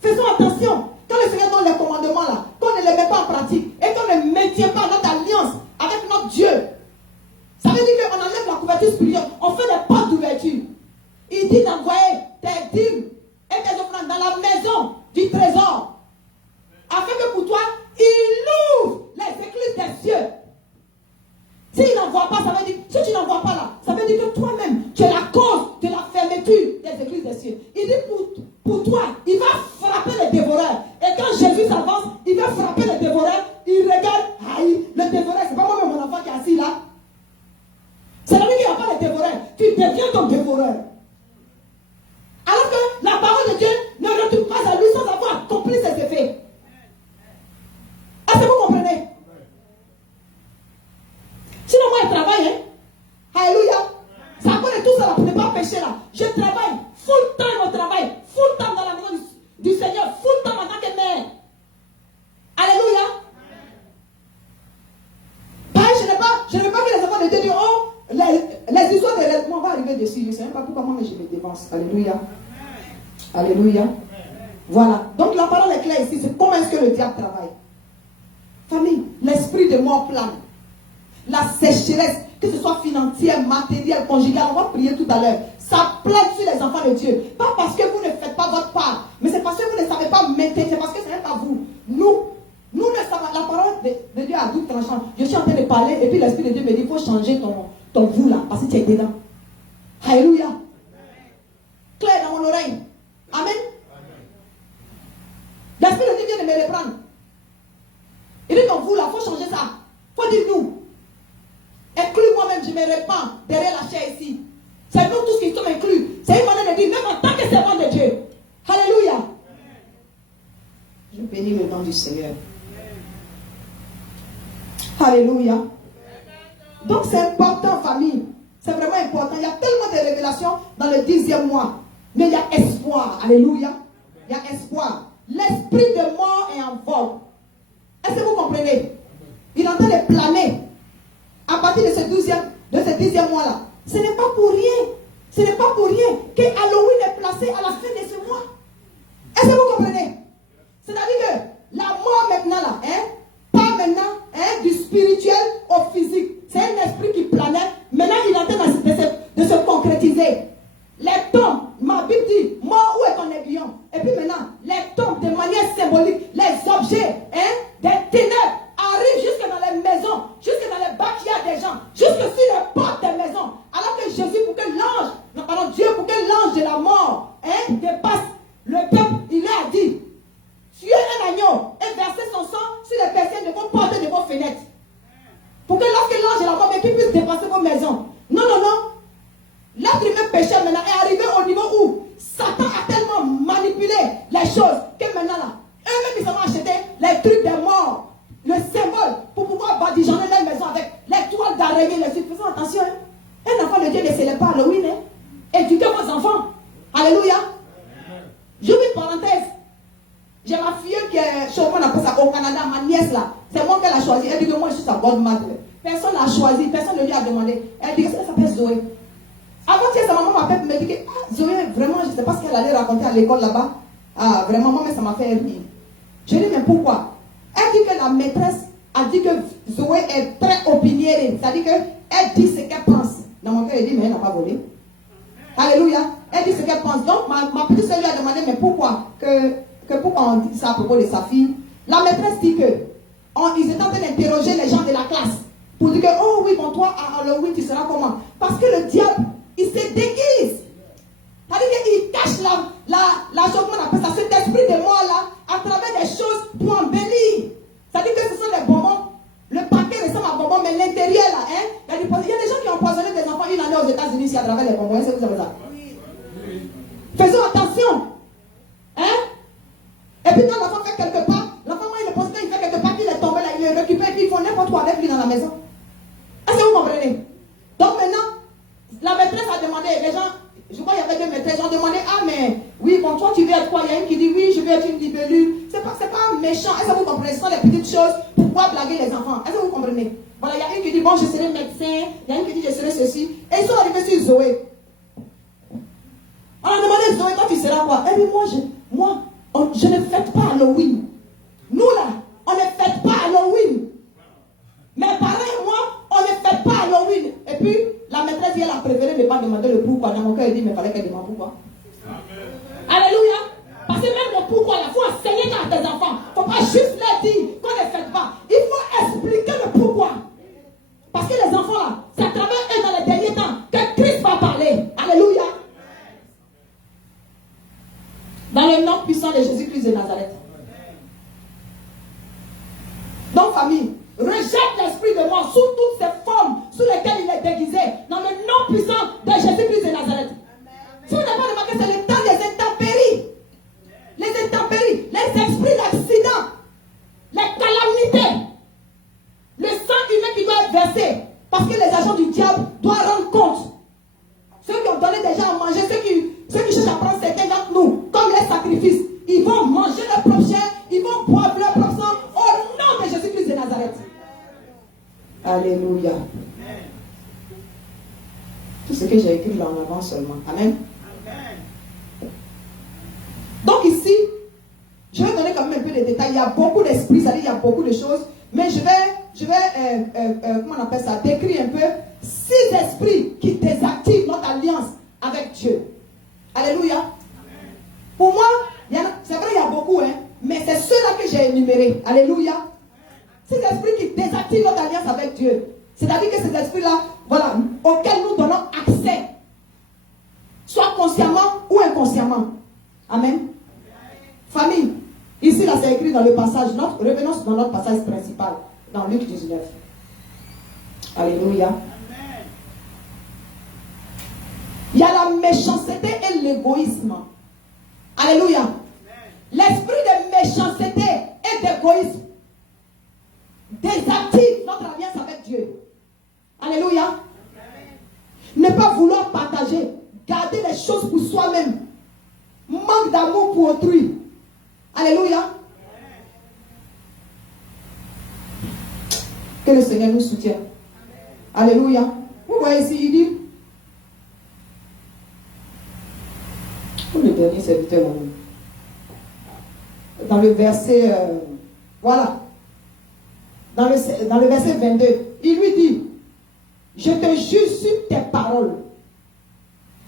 Faisons attention. Quand le Seigneur donne les commandements là, qu'on ne les met pas en pratique et qu'on ne maintient pas notre alliance avec notre Dieu, ça veut dire qu'on enlève la couverture spirituelle. On fait des portes d'ouverture. Il dit d'envoyer tes dîmes et tes offrandes dans la maison du trésor. Afin que pour toi, il ouvre les écluses des cieux. S'il n'envoie pas, ça veut dire, si tu n'envoies pas là, ça veut dire que toi-même, tu es la cause de la fermeture des écluses des cieux. Il dit pour toi, il va frapper les dévoreurs. Et quand Jésus s'avance, il va frapper les dévoreurs. Il regarde, aïe, le dévoreur, c'est pas moi mon enfant qui est assis là. C'est lui qui n'a pas les dévoreurs. Tu deviens ton dévoreur. Alors que la parole de Dieu ne retourne pas à lui sans avoir accompli ses effets. Est-ce que vous comprenez? Sinon, moi, je travaille. Alléluia. C'est à cause de tout ça, pour ne pas pécher là. Je travaille full time au travail, full time dans la maison du Seigneur, full time en tant que mère. Alléluia. Je n'ai pas vu les enfants de Dieu dire, oh, les histoires de rêve, on va arriver dessus. Je ne sais même pas pourquoi moi, mais je me dévance. Alléluia. Alléluia. Voilà. Donc la parole est claire ici. C'est comment est-ce que le diable travaille. Famille, l'esprit de mort plane. La sécheresse, que ce soit financière, matérielle, conjugale, on va prier tout à l'heure. Ça plane sur les enfants de Dieu. Pas parce que vous ne faites pas votre part, mais c'est parce que vous ne savez pas maintenir. C'est parce que ce n'est pas vous. Nous ne savons. La parole de Dieu a double tranchant. Je suis en train de parler et puis l'esprit de Dieu me dit il faut changer ton vous là, parce que tu es dedans. Alléluia. Clair dans mon oreille. Amen. L'esprit de Dieu vient de me reprendre. Il dit donc vous là, il faut changer ça. Il faut dire nous. Inclus moi-même, je me répands derrière la chair ici. C'est nous tous qui sommes inclus. C'est une manière de dire, même en tant que servant de Dieu. Alléluia. Je bénis le nom du Seigneur. Alléluia. Donc c'est important, famille. C'est vraiment important. Il y a tellement de révélations dans le 10e mois. Mais il y a espoir. Alléluia. Il y a espoir. L'esprit de mort est en vogue. Est-ce que vous comprenez? Il est en train de planer. À partir de ce 10e mois-là. Ce n'est pas pour rien. Ce n'est pas pour rien que Halloween est placé à la fin de ce mois. Est-ce que vous comprenez? C'est-à-dire que la mort maintenant là, pas maintenant du spirituel au physique. C'est un esprit qui planait. Maintenant il est en train de se concrétiser. Les tombes, ma Bible dit, mort où est ton aiguillon? Et puis maintenant, les tombes de manière symbolique, les objets des ténèbres arrivent jusque dans les maisons, jusque dans les bâtiments des gens, jusque sur les portes des maisons. Alors que Jésus, pour que l'ange, non pardon, Dieu, pour que l'ange de la mort dépasse le peuple, il leur a dit, tuez un agneau et versez son sang sur les persiennes de vos portes et de vos fenêtres. Pour que lorsque l'ange de la mort puisse dépasser vos maisons. Non, non, non. L'être humain pécheur maintenant est arrivé au niveau où Satan a tellement manipulé les choses que maintenant là, eux-mêmes ils ont acheté les trucs des morts, le symbole pour pouvoir badigeonner leur maison avec les toiles d'araignée, les trucs. Faisons attention. Un enfant de Dieu ne célèbre pas Halloween. Éduquez vos enfants. Alléluia. J'ouvre une parenthèse. J'ai ma fille qui est, je sais pas, on appelle ça au Canada, ma nièce là. C'est moi qu'elle a choisi. Elle dit que moi je suis sa godmother. Personne n'a choisi, personne ne lui a demandé. Elle dit que ça s'appelle Zoé. Avant que sa maman m'appelle me dit que Zoé, vraiment, je ne sais pas ce qu'elle allait raconter à l'école là-bas. Ah, vraiment, moi, mais ça m'a fait rire. Je dis, mais pourquoi? Elle dit que la maîtresse a dit que Zoé est très opinionnée. C'est-à-dire qu'elle dit ce qu'elle pense. Dans mon cœur, elle dit, mais elle n'a pas volé. Alléluia. Elle dit ce qu'elle pense. Donc, ma petite soeur lui a demandé, mais pourquoi? Pourquoi on dit ça à propos de sa fille? La maîtresse dit que ils étaient en train d'interroger les gens de la classe. Pour dire que, oh oui, bon, toi, à Halloween, tu seras comment? Parce que le diable, il se déguise. C'est-à-dire qu'il cache la chose qu'on appelle ça, cet esprit de mort là, à travers des choses pour embellir. C'est-à-dire que ce sont des bonbons. Le paquet ressemble à bonbons, mais l'intérieur là, il y a des gens qui ont empoisonné des enfants une année aux États-Unis ici à travers les bonbons. Est-ce que vous savez ça? Faisons attention. Et puis quand l'enfant fait quelque part, l'enfant il est posté, il fait quelque part, il est tombé là, il est récupéré, puis ils font n'importe quoi avec lui dans la maison. Est-ce que vous comprenez? Donc maintenant, la maîtresse a demandé, les gens, je crois qu'il y avait deux maîtresses, ils ont demandé, ah mais, oui, bon, toi tu veux être quoi? Il y a une qui dit, oui, je veux être une libellule. C'est pas méchant. Est-ce que vous comprenez? Ce sont des petites choses pour pouvoir blaguer les enfants. Est-ce que vous comprenez? Voilà, il y a une qui dit, bon, je serai médecin. Il y a une qui dit, je serai ceci. Et ils sont arrivés sur Zoé. On a demandé, Zoé, toi tu seras quoi? Elle dit, moi, je ne fête pas Halloween. Nous là, on ne fête pas Halloween. Mes parents et moi, on ne fête pas Halloween. Et puis, la maîtresse, elle a préféré ne pas demander le pourquoi. Dans mon cœur, elle dit, mais il fallait qu'elle demande pourquoi. Amen. Alléluia. Parce que même le pourquoi, il faut enseigner à tes enfants. Il ne faut pas juste leur dire qu'on ne fête pas. Il faut expliquer le pourquoi. Parce que les enfants là, c'est à travers eux dans les derniers temps que Christ va parler. Alléluia. Dans le nom puissant de Jésus-Christ de Nazareth. Donc, famille, rejette l'esprit de mort sous toutes ces formes sous lesquelles il est déguisé. Dans le nom puissant de Jésus-Christ de Nazareth. Si vous n'avez pas remarqué, c'est le temps des intempéries. Les intempéries, les esprits d'accident, les calamités, le sang humain qui doit être versé. Parce que les agents du diable doivent rendre compte. Ceux qui ont donné déjà à manger, ceux qui cherchent à prendre certains d'entre nous, comme les sacrifices, ils vont manger leur propre chair, ils vont boire leur propre sang au nom de Jésus-Christ de Nazareth. Alléluia. Tout ce que j'ai écrit là en avant seulement. Amen. Donc ici, peu de détails. Il y a beaucoup d'esprits, c'est-à-dire il y a beaucoup de choses. Mais je vais comment on appelle ça, décrire un peu 6 esprits qui désactivent notre alliance avec Dieu. Alléluia. Pour moi, c'est vrai, il y a beaucoup, hein, mais c'est ceux-là que j'ai énumérés. Alléluia. 6 esprits qui désactivent notre alliance avec Dieu. C'est-à-dire que ces esprits-là, voilà, auxquels nous donnons accès, soit consciemment ou inconsciemment. Amen. Famille, ici là c'est écrit dans le passage, revenons dans notre passage principal, dans Luc 19. Alléluia. Il y a la méchanceté et l'égoïsme. Alléluia. L'esprit de méchanceté et d'égoïsme désactive notre alliance avec Dieu. Alléluia. Ne pas vouloir partager, garder les choses pour soi-même, manque d'amour pour autrui. Alléluia. Que le Seigneur nous soutienne. Alléluia. Vous voyez ici, il dit, pour le dernier serviteur, dans le verset, voilà, dans le verset 22, il lui dit, je te jure sur tes paroles,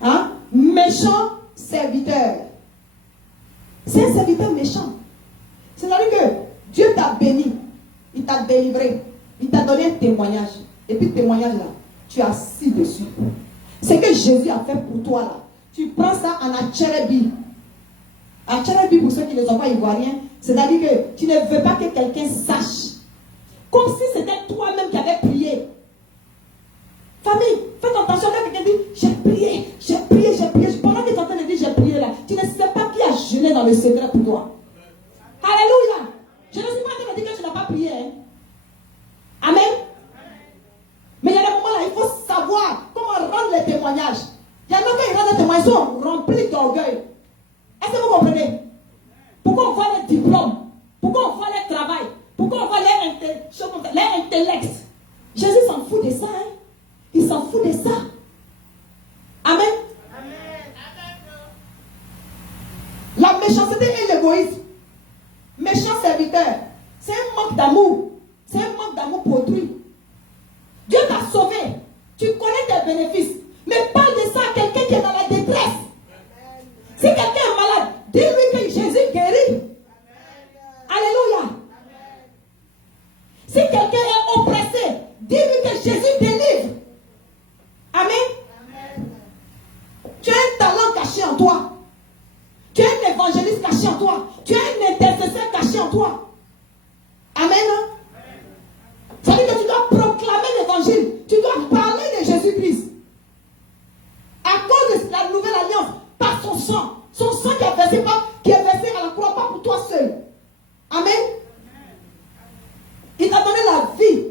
hein, méchant serviteur. C'est un serviteur méchant. C'est-à-dire que Dieu t'a béni, il t'a délivré, il t'a donné un témoignage. Et puis, témoignage là, tu as assis dessus. C'est que Jésus a fait pour toi là. Tu prends ça en acherebi. Acherebi, pour ceux qui ne sont pas ivoiriens, c'est-à-dire que tu ne veux pas que quelqu'un sache. Comme si c'était toi-même qui avais prié. Famille, faites attention quand quelqu'un dit j'ai prié, j'ai prié, j'ai prié. Pendant que tu es en train de dire j'ai prié là, tu ne sais pas qui a jeûné dans le secret pour toi. Alléluia. Je ne suis pas en train de dire que tu n'as pas prié. Hein. Amen. Mais il y a des moments là, il faut savoir comment rendre les témoignages. Il y en a qui rendent les témoignages, ils sont remplis d'orgueil. Est-ce que vous comprenez? Pourquoi on voit les diplômes? Pourquoi on voit les travail? Pourquoi on voit les intellects? Jésus s'en fout de ça. Hein? Il s'en fout de ça. Amen. La méchanceté et l'égoïsme. Méchant serviteur. C'est un manque d'amour. C'est un manque d'amour pour autrui. Dieu t'a sauvé. Tu connais tes bénéfices. Mais parle de ça à quelqu'un qui est dans la détresse. Si quelqu'un est malade, dis-lui que Jésus guérit. Alléluia. Si quelqu'un est oppressé, dis-lui que Jésus délivre. Amen. Tu as un talent caché en toi. Tu as un évangéliste caché en toi. Tu as un intercesseur caché en toi. Amen. Ça veut dire que tu dois proclamer l'évangile. Tu dois parler de Jésus-Christ. À cause de la nouvelle alliance, par son sang. Son sang qui est versé à la croix, pas pour toi seul. Amen. Il t'a donné la vie.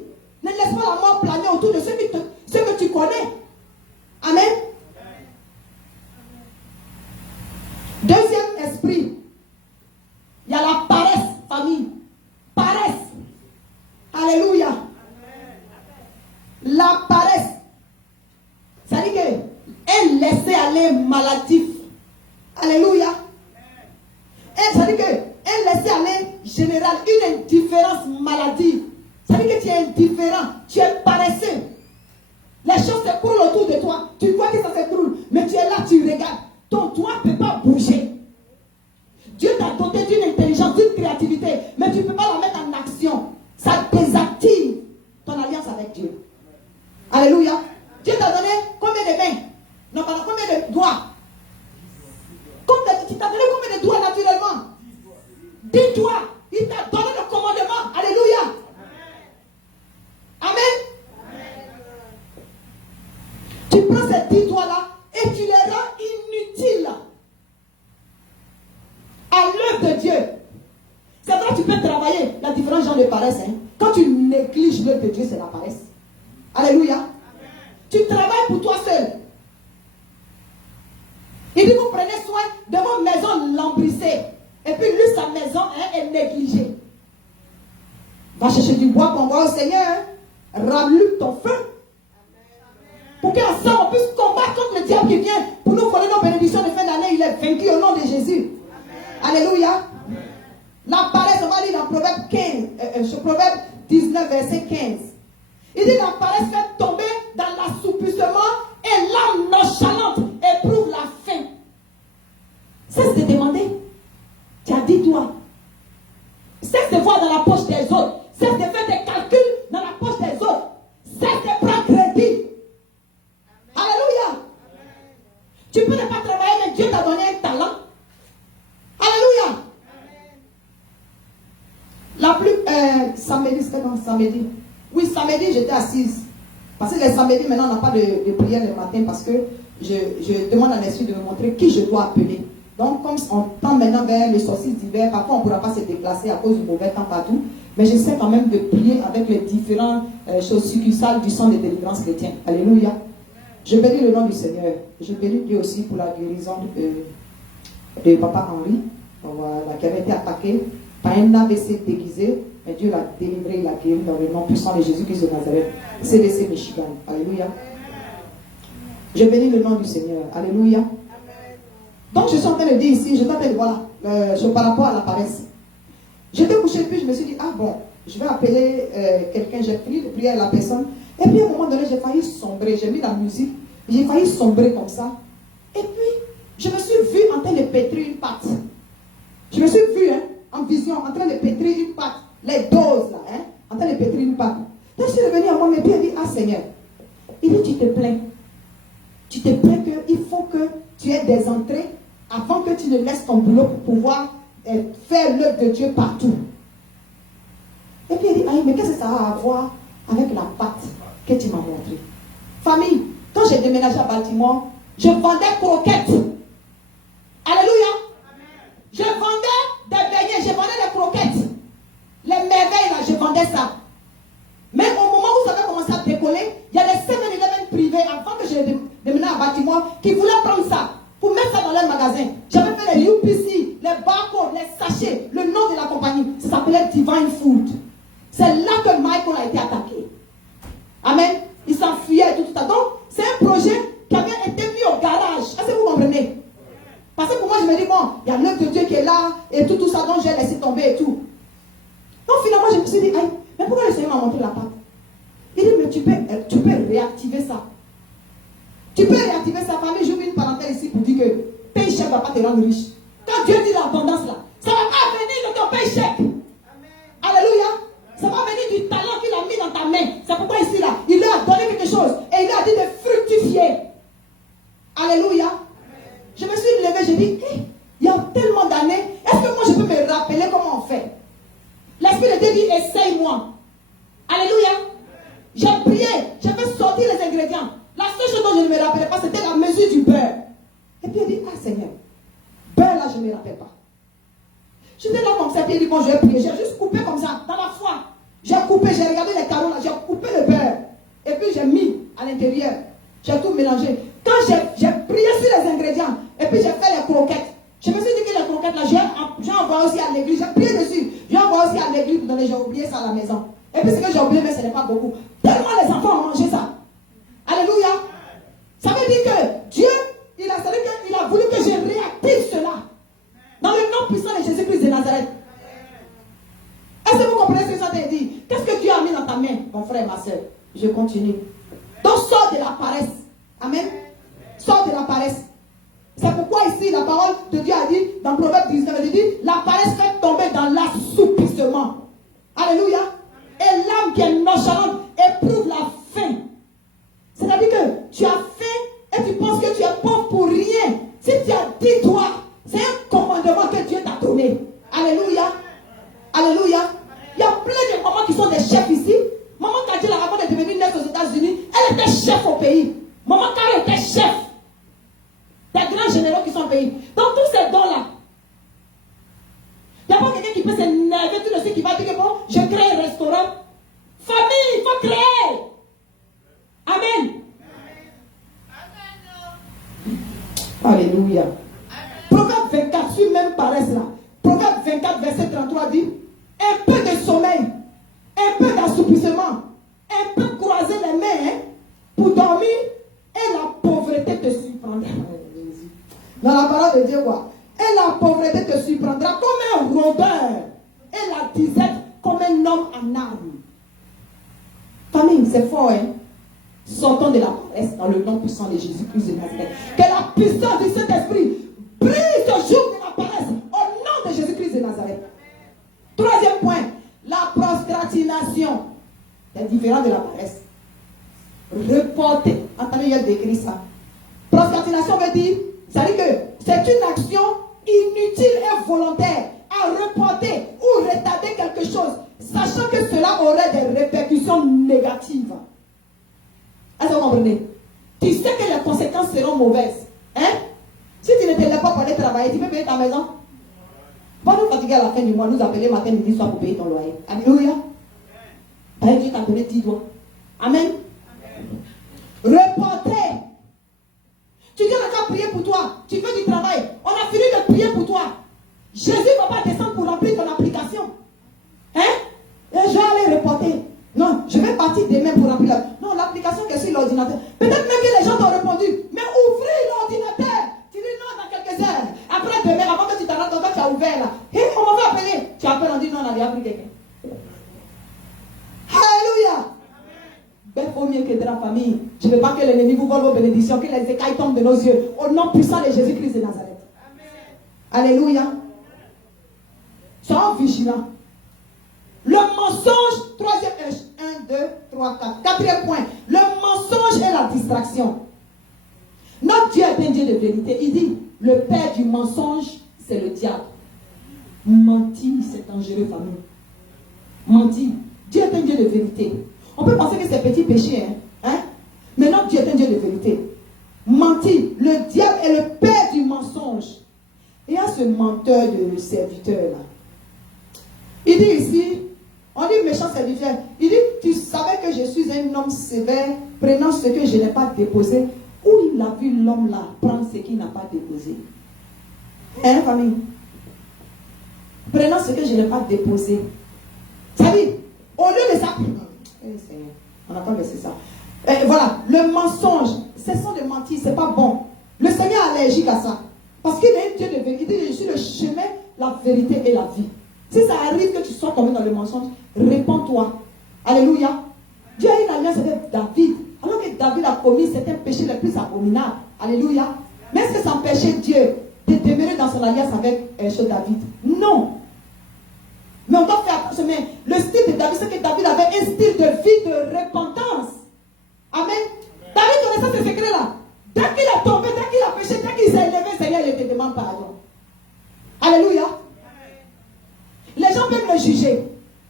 Ne laisse pas la mort planer autour de ceux que tu connais. Amen. Deuxième esprit. Il y a la paresse, famille. Paresse. Alléluia. La paresse. Ça dit que un laisser-aller maladif. Alléluia. Et ça dit que un laisser-aller général, une indifférence maladive. Ça dit que tu es indifférent, tu es paresseux. Les choses s'écroulent autour de toi. Tu vois que ça s'écroule, mais tu es là, tu regardes. Ton doigt ne peut pas bouger. Dieu t'a doté d'une intelligence, d'une créativité, mais tu ne peux pas la mettre en action. Ça désactive ton alliance avec Dieu. Alléluia. Dieu t'a donné combien de mains? Non, pardon, combien de doigts? Tu t'as donné combien de doigts naturellement? 10 doigts. Il t'a donné le commandement. Alléluia. Amen. Tu prends ces 10 doigts-là et tu les rends inutiles à l'œuvre de Dieu. C'est vrai, tu peux travailler. La différence, genre de paresse. Hein? Quand tu négliges l'œuvre de Dieu, c'est la paresse. Alléluia. Amen. Tu travailles pour toi seul. Il dit, vous prenez soin de vos maisons lambrissées. Et puis lui, sa maison est négligée. Va chercher du bois pour envoyer au Seigneur. Hein? Rallume ton feu. Pour qu'ensemble on puisse combattre contre le diable qui vient pour nous voler nos bénédictions de fin d'année. Il est vaincu au nom de Jésus. Amen. Alléluia. Amen. La paresse, va lire dans Proverbe 19, verset 15. Il dit la paresse fait tomber dans l'assoupissement et l'âme nonchalante éprouve la faim. Cesse de demander. Tu as dit toi. Cesse de voir dans la poche des autres. Cesse de faire des calculs dans la poche des autres. Cesse de prendre crédit. Alléluia. Tu peux ne pas travailler, mais Dieu t'a donné un talent. Alléluia. La plus samedi, c'était quand samedi. Oui, samedi, j'étais assise. Parce que les samedis, maintenant, on n'a pas de prière le matin parce que je demande à l'esprit de me montrer qui je dois appeler. Donc, comme on tend maintenant vers les solstices d'hiver, parfois on ne pourra pas se déplacer à cause du mauvais temps partout. Mais j'essaie quand même de prier avec les différentes choses succursales du centre de délivrance chrétien. Alléluia. Je bénis le nom du Seigneur. Je bénis Dieu aussi pour la guérison de Papa Henri, voilà, qui avait été attaqué par un AVC déguisé. Mais Dieu l'a délivré, il l'a guéri dans le nom puissant de Jésus-Christ de Nazareth. CDC Michigan. Alléluia. Je bénis le nom du Seigneur. Alléluia. Donc je suis en train de dire ici, je t'appelle, voilà, par rapport à la paresse. J'étais couché, puis je me suis dit, ah bon, je vais appeler quelqu'un, j'ai pris de prier à la personne. Et puis à un moment donné, j'ai failli sombrer, j'ai mis la musique, j'ai failli sombrer comme ça. Et puis, je me suis vue en train de pétrir une pâte. Je me suis vue, en vision, en train de pétrir une pâte. Les doses, là, en train de pétrir une pâte. Donc je suis revenue à moi, mais puis elle dit, ah Seigneur, il dit, tu te plains. Tu te plains qu'il faut que tu aies des entrées avant que tu ne laisses ton boulot pour pouvoir faire l'œuvre de Dieu partout. Et puis elle dit, aïe, mais qu'est-ce que ça a à voir avec la pâte que tu m'as montrée? Famille, quand j'ai déménagé à Baltimore, je vendais croquettes. Alléluia. Je vendais des beignets, je vendais des croquettes. Les merveilles là, je vendais ça. Mais au moment où ça avait commencé à décoller, il y a des 7-Eleven privés avant que je déménage à Baltimore qui voulaient prendre ça pour mettre ça dans leur magasin. J'avais fait les UPC, les barcodes, les sachets, le nom de la compagnie. Ça s'appelait Divine Food. C'est là que Michael a été attaqué. Amen. Il s'enfuyait et tout ça. Donc, c'est un projet qui avait été mis au garage. Est-ce que vous comprenez? Parce que pour moi, je me dis, bon, il y a l'œuvre de Dieu qui est là et tout ça, donc j'ai laissé tomber et tout. Donc, finalement, je me suis dit, aïe, mais pourquoi le Seigneur m'a montré la pâte? Il dit, mais tu peux réactiver ça. Tu peux réactiver sa famille. J'ouvre une parenthèse ici pour dire que paycheck ne va pas te rendre riche. Quand Dieu dit l'abondance là, ça ne va pas venir de ton paycheck. Alléluia. Ça va venir du talent qu'il a mis dans ta main. C'est pourquoi ici là, il lui a donné quelque chose et il lui a dit de fructifier. Alléluia. Je me suis levée, j'ai dit, hey, il y a tellement d'années, est-ce que moi je peux me rappeler comment on fait? L'Esprit de Dieu dit, essaye-moi. Alléluia. J'ai prié, j'ai fait sortir les ingrédients. La seule chose dont je ne me rappelais pas, c'était la mesure du beurre. Et puis il dit, ah Seigneur, beurre là, je ne me rappelle pas. J'étais là comme ça, puis il dit, bon, je vais prier. J'ai juste coupé comme ça, dans la foi. J'ai coupé, j'ai regardé les carreaux là, j'ai coupé le beurre. Et puis j'ai mis à l'intérieur. J'ai tout mélangé. Quand j'ai prié sur les ingrédients, et puis j'ai fait les croquettes. Je me suis dit que les croquettes là, j'ai envoyé aussi à l'église. J'ai prié dessus. J'ai envoyé aussi à l'église pour donner, j'ai oublié ça à la maison. Et puis ce que j'ai oublié, mais ce n'est pas beaucoup. Tellement les enfants ont mangé ça. Alléluia. Ça veut dire que Dieu, il a voulu que je réactive cela. Dans le nom puissant de Jésus-Christ de Nazareth. Est-ce que vous comprenez ce que ça te dit? Qu'est-ce que Dieu a mis dans ta main, mon frère et ma soeur? Je continue. Donc sors de la paresse. Amen. Sors de la paresse. C'est pourquoi ici la parole de Dieu a dit, dans Proverbe 19, il dit, la paresse fait tomber dans l'assoupissement. Alléluia. Et l'âme qui est nonchalante éprouve la faim. C'est-à-dire que tu as faim et tu penses que tu es pauvre pour rien. Si tu as dit toi, c'est un commandement que Dieu t'a donné. Alléluia. Alléluia. Il y a plein de mamans qui sont des chefs ici. Maman Kadila, avant de devenir nurse aux États-Unis, elle était chef au pays. Maman Kari était chef. Des grands généraux qui sont au pays. Dans tous ces dons-là, il n'y a pas quelqu'un qui peut s'énerver tout de suite qui va dire que bon, je crée un restaurant. Famille, il faut créer. Amen. Alléluia. Proverbe 24, sur même paresse là. Proverbe 24, verset 33 dit, un peu de sommeil, un peu d'assoupissement, un peu croiser les mains pour dormir et la pauvreté te surprendra. Dans la parole de Dieu, quoi? Et la pauvreté te surprendra comme un rôdeur. Et la disette comme un homme en armes. Famille, c'est fort, hein? Sortons de la paresse dans le nom puissant de Jésus-Christ de Nazareth. Que la puissance du Saint-Esprit brise ce jour de la paresse au nom de Jésus-Christ de Nazareth. Troisième point, la procrastination. C'est différent de la paresse. Reporter. Attendez, il y a décrit ça. Procrastination veut dire, ça veut dire que c'est une action inutile et volontaire à reporter ou retarder quelque chose, sachant que cela aurait des répercussions négatives. Est-ce que vous comprenez? Tu sais que les conséquences seront mauvaises. Hein? Si tu ne te lèves pas pour aller travailler, tu peux payer ta maison. Pas nous fatiguer à la fin du mois, nous appeler matin, midi, soir pour payer ton loyer. Alléluia. Dieu t'a donné 10 doigts. Amen. Reporter. Tu dis on a prié pour toi. Tu fais du travail. On a fini de prier pour toi. Jésus ne va pas descendre pour remplir ton application. Hein? Et je vais aller reporter. Non, je vais partir demain pour remplir la... Non, l'application qui est sur l'ordinateur. Peut-être même que les gens t'ont répondu. Mais ouvrez l'ordinateur. Tu dis non dans quelques heures. Après demain, avant que tu t'en rendes compte, tu as ouvert là. Et on va appeler. Tu appelles, on dit non, on a déjà pris quelqu'un. Alléluia. Ben, il faut mieux que de la famille. Je ne veux pas que l'ennemi vous vole vos bénédictions, que les écailles tombent de nos yeux. Au nom puissant de Jésus-Christ de Nazareth. Amen. Alléluia. Sois vigilant. Le mensonge, troisième, 1, 2, 3, 4. Quatrième point. Le mensonge et la distraction. Notre Dieu est un Dieu de vérité. Il dit, le père du mensonge, c'est le diable. Mentir, c'est dangereux, famille. Mentir. Dieu est un Dieu de vérité. On peut penser que c'est petit péché, hein? Mais notre Dieu est un Dieu de vérité. Mentir. Le diable est le père du mensonge. Et il y a ce menteur de serviteur là. Il dit ici, on dit méchant serviteur. Il dit, tu savais que je suis un homme sévère, prenant ce que je n'ai pas déposé. Où il a vu l'homme là prendre ce qu'il n'a pas déposé? Hein, famille? Prenant ce que je n'ai pas déposé. Ça dit, au lieu de ça, on n'a pas laissé ça. Et voilà, le mensonge, cessons de mentir, c'est pas bon. Le Seigneur est allergique à ça. Parce qu'il est un Dieu de vérité. Il dit, je suis le chemin, la vérité et la vie. Si ça arrive que tu sois tombé dans le mensonge, réponds-toi. Alléluia. Dieu a une alliance avec David. Alors que David a commis certains péchés les plus abominables. Alléluia. Mais est-ce que ça empêchait Dieu de demeurer dans son alliance avec David? Non. Mais on doit faire attention. Mais le style de David, c'est que David avait un style de vie de repentance. Amen. David connaissait ce secret-là. Dès qu'il a tombé, dès qu'il a péché, dès qu'il s'est élevé, Seigneur, il te demande pardon. Alléluia. Les gens peuvent le juger,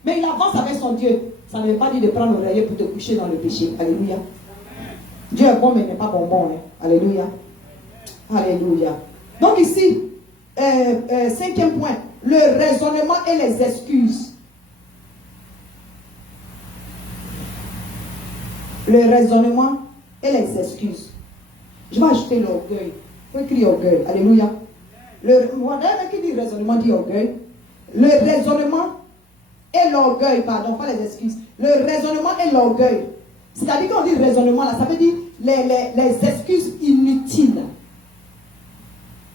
mais il avance avec son Dieu. Ça ne veut pas dire de prendre l'oreiller pour te coucher dans le péché. Alléluia. Dieu est bon, mais il n'est pas bonbon. Hein. Alléluia. Alléluia. Donc ici, cinquième point, le raisonnement et les excuses. Le raisonnement et les excuses. Je vais ajouter l'orgueil. Il faut écrire orgueil. Alléluia. Qui dit raisonnement dit orgueil. Le raisonnement et l'orgueil, pardon, pas les excuses. Le raisonnement et l'orgueil. C'est-à-dire quand on dit raisonnement, là, ça veut dire les excuses inutiles.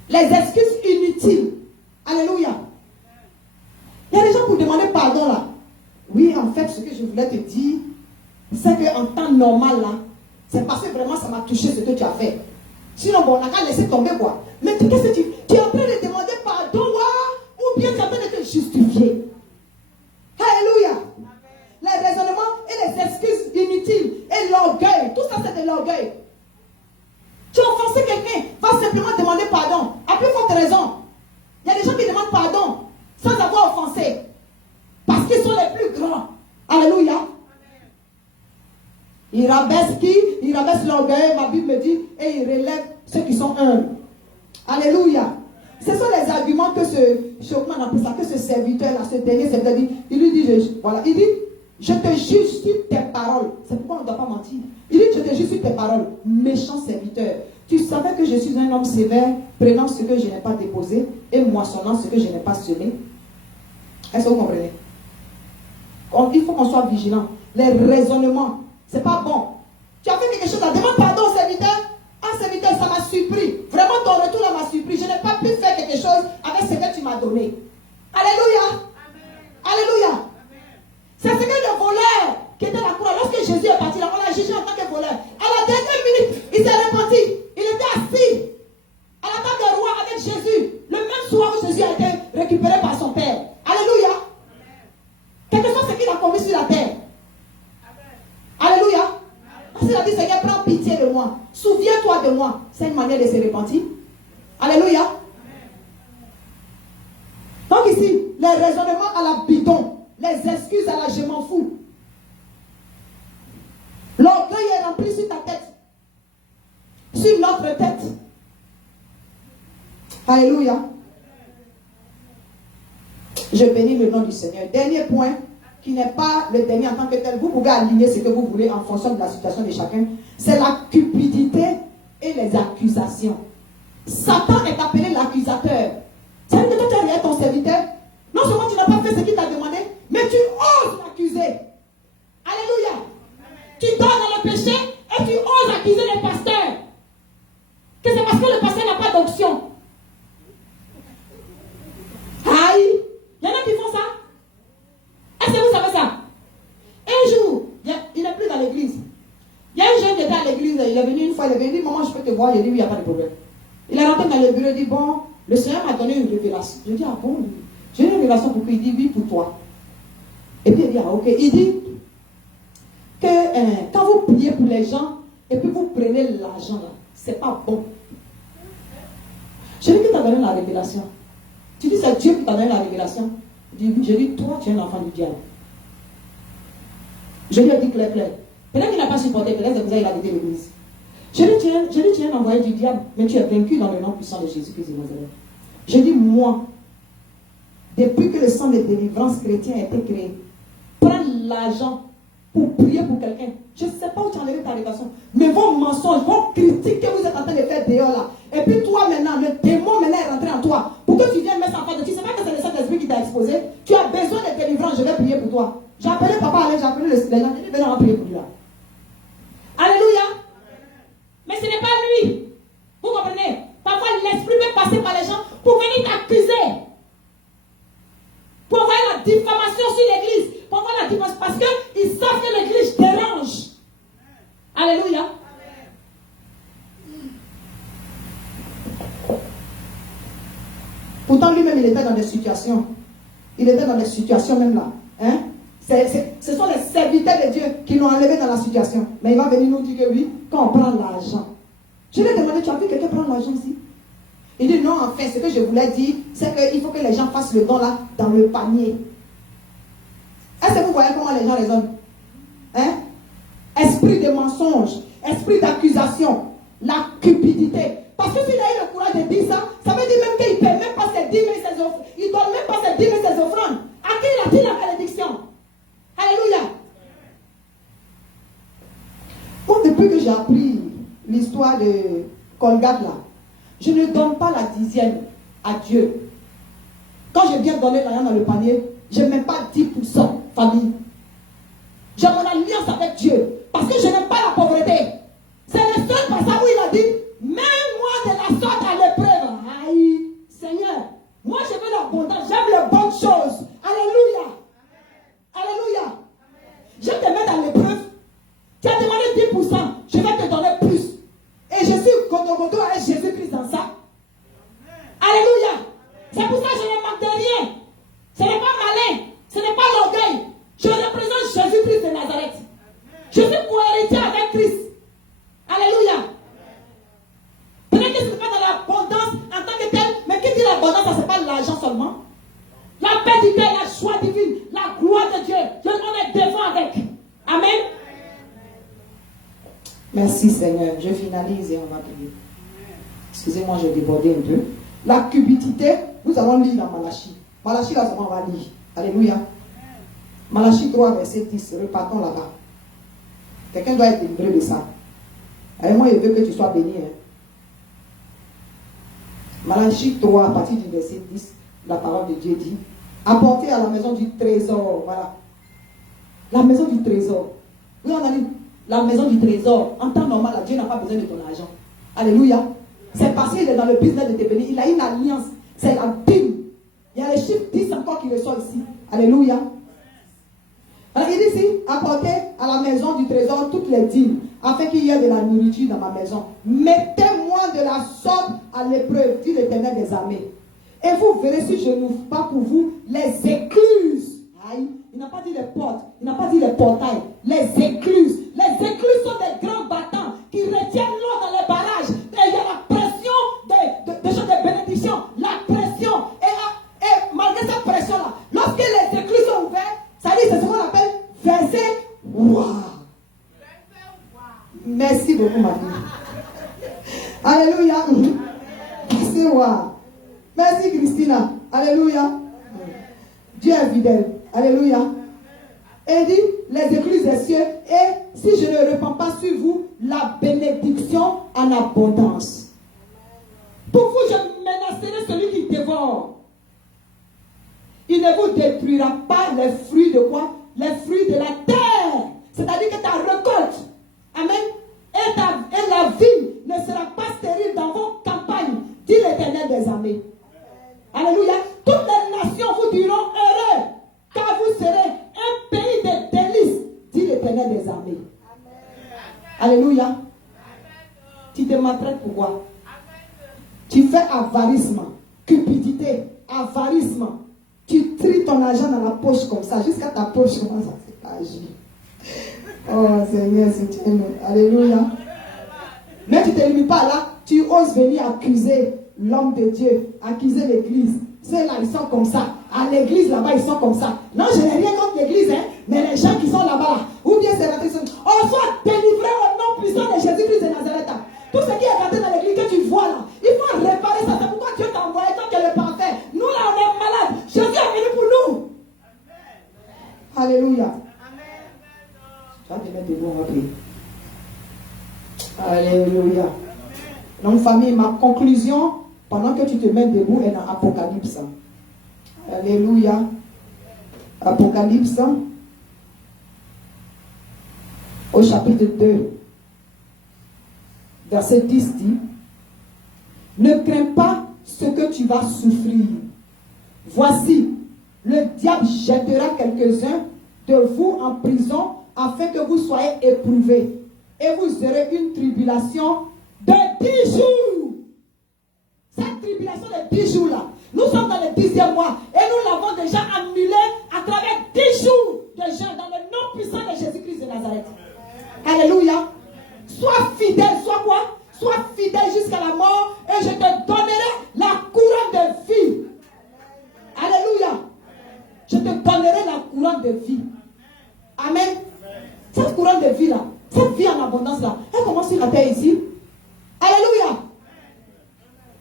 Les excuses inutiles. Alléluia. Il y a des gens pour demander pardon là. Oui, en fait, ce que je voulais te dire, c'est qu'en temps normal là, c'est parce que vraiment ça m'a touché ce que tu as fait. Sinon, bon, on n'a qu'à laisser tomber quoi. Mais qu'est-ce que tu es en train de demander pardon, ou bien tu es en train de te justifier. Alléluia. Les raisonnements et les excuses inutiles et l'orgueil, tout ça c'est de l'orgueil. Tu as offensé quelqu'un, va simplement demander pardon. À plus forte raison. Il y a des gens qui demandent pardon sans avoir offensé. Parce qu'ils sont les plus grands. Alléluia. Il rabaisse qui? Il rabaisse l'orgueil, ma Bible me dit, et il relève ceux qui sont humbles. Alléluia. Ce sont les arguments que ce chauffeur appelle ça, que ce serviteur-là, ce dernier serviteur dit. Il lui dit, voilà, il dit, je te juge sur tes paroles. C'est pourquoi on ne doit pas mentir. Il dit, je te juge sur tes paroles, méchant serviteur. Tu savais que je suis un homme sévère, prenant ce que je n'ai pas déposé et moissonnant ce que je n'ai pas semé. Est-ce que vous comprenez? Il faut qu'on soit vigilant. Les raisonnements, c'est pas bon. Tu as fait quelque chose, demande pardon au serviteur. Ah, serviteur, ça m'a surpris. Vraiment, ton retour là m'a surpris. Je n'ai pas pu faire quelque chose avec ce que tu m'as donné. Alléluia. Amen. Alléluia. s'il a dit, Seigneur, prends pitié de moi. Souviens-toi de moi. C'est une manière de se repentir. Alléluia. Donc ici, les raisonnements à la bidon, les excuses à la je m'en fous. L'orgueil est rempli sur ta tête. Sur notre tête. Alléluia. Je bénis le nom du Seigneur. Dernier point, qui n'est pas le dernier en tant que tel. Vous pouvez aligner ce que vous voulez en fonction de la situation de chacun. C'est la cupidité et les accusations. Satan est appelé l'accusateur. Ça veut dire que tu es ton serviteur. Non seulement tu n'as pas fait ce qu'il t'a demandé, mais tu oses l'accuser. Alléluia. Tu dors dans le péché et tu oses accuser les pasteurs. Que c'est parce que le pasteur n'a pas d'onction. Aïe. Il y en a qui font ça. Est-ce que vous savez ça? Un jour, il n'est plus dans l'église. Il y a un jeune qui était à l'église, il est venu une fois, il est venu, il dit, maman, je peux te voir. Il a dit, oui, il n'y a pas de problème. Il est rentré dans le bureau, il dit, bon, le Seigneur m'a donné une révélation. Je dis, ah bon, j'ai une révélation pour lui. Il dit, oui, pour toi. Et puis il dit, ah ok. Il dit que quand vous priez pour les gens, et puis vous prenez l'argent là, c'est pas bon. Je dis, qui t'a donné la révélation? Tu dis, c'est Dieu qui t'a donné la révélation? Je dis, toi, tu es un enfant du diable. Je lui ai dit clair. Peut-être qu'il n'a pas supporté, peut-être que il a quitté l'église. Je lui ai dit, tu es un envoyé du diable, mais tu es vaincu dans le nom puissant de Jésus-Christ de Nazareth. Je dis, moi, depuis que le sang de délivrance chrétien a été créé, prends l'argent pour prier pour quelqu'un. Je ne sais pas où tu as enlevé ta révélation, mais vos mensonges, vos critiques que vous êtes en train de faire dehors là, et puis toi maintenant, le démon maintenant est rentré en toi, pour que tu viennes mettre ça en face de toi. Tu ne sais pas que c'est le Saint-Esprit qui t'a exposé. Tu as besoin de délivrance, je vais prier pour toi. J'ai appelé papa, j'ai appelé les gens, j'ai dit, venez, on va prier pour lui là. Alléluia. Mais ce n'est pas lui. Vous comprenez? Parfois l'esprit peut passer par les gens pour venir t'accuser. Pour envoyer la diffamation sur l'église. Pour envoyer la diffamation parce qu'ils savent que l'église dérange. Alléluia. Pourtant lui-même il était dans des situations. Il était dans des situations même là. Hein? Ce sont les serviteurs de Dieu qui l'ont enlevé dans la situation. Mais il va venir nous dire que oui, quand on prend l'argent. Je lui ai demandé, tu as vu quelqu'un prendre l'argent ici? Il dit non, enfin, ce que je voulais dire, c'est qu'il faut que les gens fassent le don là, dans le panier. Est-ce que vous voyez comment les gens raisonnent? Hein? Esprit de mensonge, esprit d'accusation, la cupidité. Parce que s'il a eu le courage de dire ça, ça veut dire même qu'il ne paie même pas ses 10 000 et ses offrandes. Il ne donne même pas ses 10 000 et ses offrandes. À qui il a dit la malédiction? Alléluia. Moi, depuis que j'ai appris l'histoire de Colgate là, je ne donne pas la 10e à Dieu. Quand je viens donner l'argent dans le panier, je ne mets pas 10% famille. J'ai mon alliance avec Dieu. Parce que je n'aime pas la pauvreté. C'est le seul passage où il a dit, mets-moi de la sorte à l'épreuve. Aïe, Seigneur, moi je veux l'abondance, j'aime les bonnes choses. Alléluia. Alléluia. Je te mets dans l'épreuve. Tu as demandé 10%, je vais te donner plus. Et je suis Godogodo avec Jésus-Christ dans ça. Alléluia. C'est pour ça que je ne manque de rien. Ce n'est pas malin. Ce n'est pas l'orgueil. Je représente Jésus-Christ de Nazareth. Je suis co-héritier avec Christ. Alléluia. Peut-être que ce n'est pas dans l'abondance en tant que tel, mais qui dit l'abondance, ça c'est pas l'argent seulement. La paix du cœur, la joie divine, la gloire de Dieu. On est devant avec. Amen. Merci Seigneur. Je finalise et on va prier. Excusez-moi, je débordais un peu. La cupidité, nous allons lire dans Malachie. Malachie, là, on va lire. Alléluia. Malachie 3, verset 10. Repartons là-bas. Quelqu'un doit être délivré de ça. Et moi, je veux que tu sois béni. Hein. Malachie 3, à partir du verset 10, la parole de Dieu dit, apportez à la maison du trésor. Voilà. La maison du trésor. Oui, on a dit, la maison du trésor. En temps normal, Dieu n'a pas besoin de ton argent. Alléluia. C'est parce qu'il est dans le business de te bénir. Il a une alliance. C'est la Bible. Il y a les chiffres 10 encore qui ressortent ici. Alléluia. Alors, il dit ici, apportez à la maison du trésor toutes les dîmes, afin qu'il y ait de la nourriture dans ma maison. Mettez-moi de la sorte à l'épreuve, dit l'Éternel des armées. Et vous verrez si je n'ouvre pas pour vous les écluses. Aïe, il n'a pas dit les portes, il n'a pas dit les portails, les écluses. Les écluses sont des grands Merci beaucoup, ma fille. Alléluia. Passez-moi. Merci, Christina. Alléluia. Dieu est fidèle. Alléluia. Et dit, les églises des cieux, et si je ne répands pas sur vous la bénédiction en abondance. Pour vous, je menacerai celui qui dévore. Il ne vous détruira pas les fruits de quoi? Les fruits de la terre. C'est-à-dire que ta récolte, amen, et la vie ne sera pas stérile dans vos campagnes, dit l'Éternel des armées. Alléluia. Toutes les nations vous diront heureux, car vous serez un pays de délices, dit l'Éternel des armées. Alléluia. Tu te maltraites pourquoi? Tu fais avarisme, cupidité, avarisme. Tu tries ton argent dans la poche comme ça, jusqu'à ta poche commence à agir. Oh Seigneur, soutiens-nous. Alléluia. Mais tu ne te limites pas là, tu oses venir accuser l'homme de Dieu, accuser l'église. Ceux-là, ils sont comme ça. À l'église, là-bas, ils sont comme ça. Non, je n'ai rien contre l'église, hein, mais les gens qui sont là-bas, là, ou bien c'est rentré, on soit délivré au nom puissant de Jésus-Christ de Nazareth. Tout ce qui est rentré dans l'église que tu vois là, il faut réparer ça. C'est pourquoi Dieu t'a envoyé tant que le parfait. Nous là, on est malades. Jésus est venu pour nous. Alléluia. Tu vas te mettre debout, on va prier. Alléluia. Donc, famille, ma conclusion, pendant que tu te mets debout, est dans Apocalypse. Alléluia. Apocalypse, au chapitre 2, verset 10 dit, ne crains pas ce que tu vas souffrir. Voici, le diable jettera quelques-uns de vous en prison afin que vous soyez éprouvés. Et vous aurez une tribulation de 10 jours. Cette tribulation de 10 jours là, nous sommes dans le 10e mois et nous l'avons déjà annulé à travers 10 jours de jeûne dans le nom puissant de Jésus-Christ de Nazareth. Alléluia. Sois fidèle, sois quoi? Sois fidèle jusqu'à la mort et je te donnerai la couronne de vie. Alléluia. Je te donnerai la couronne de vie. Amen. Cette couronne de vie là, cette vie en abondance là, elle commence sur la terre ici. Alléluia.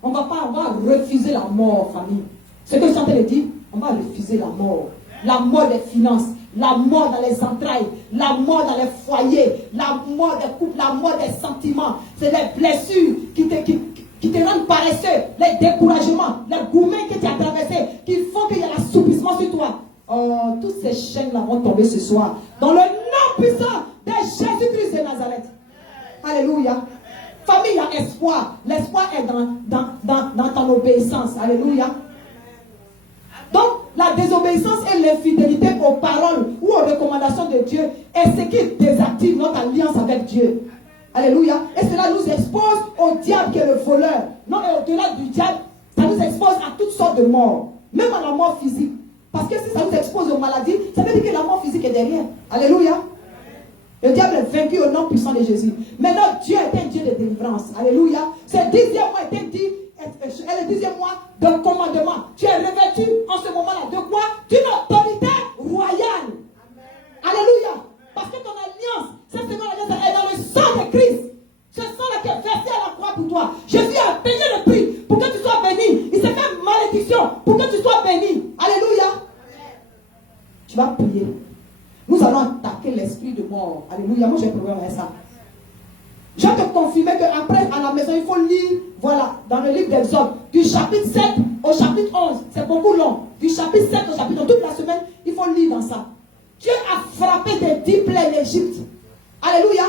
On va refuser la mort, famille. Ce que je suis en train de dire, on va refuser la mort. La mort des finances, la mort dans les entrailles, la mort dans les foyers, la mort des couples, la mort des sentiments. C'est les blessures qui te rendent paresseux, les découragements, les gourmets que tu as traversés, qui font qu'il y a l'assouplissement sur toi. Oh, toutes ces chaînes-là vont tomber ce soir. Dans le nom puissant de Jésus-Christ de Nazareth. Alléluia. Famille, il y a espoir. L'espoir est dans ton obéissance. Alléluia. Donc, la désobéissance et l'infidélité aux paroles ou aux recommandations de Dieu est ce qui désactive notre alliance avec Dieu. Alléluia. Et cela nous expose au diable qui est le voleur. Non, et au-delà du diable, ça nous expose à toutes sortes de morts. Même à la mort physique. Parce que si ça nous expose aux maladies, ça veut dire que la mort physique est derrière. Alléluia. Le diable est vaincu au nom puissant de Jésus. Maintenant, Dieu est un Dieu de délivrance. Alléluia. Ce 10e mois était dit, et le 10e mois de commandement. Tu es revêtu en ce moment-là de quoi? D'une autorité royale. Alléluia. Parce que ton alliance, cette seconde alliance est dans le sang de Christ. Ce sang-là qui est versé à la croix pour toi. Jésus a payé le prix pour que tu sois béni. Il s'est fait malédiction pour que tu sois béni. Alléluia. Tu vas prier. Nous allons attaquer l'esprit de mort. Alléluia. Moi, j'ai un problème avec ça. Je vais te confirmer qu'après, à la maison, il faut lire, voilà, dans le livre d'Exode, du chapitre 7 au chapitre 11. C'est beaucoup long. Du chapitre 7 au chapitre 11. Toute la semaine, il faut lire dans ça. Dieu a frappé des 10 plaies en Égypte. Alléluia.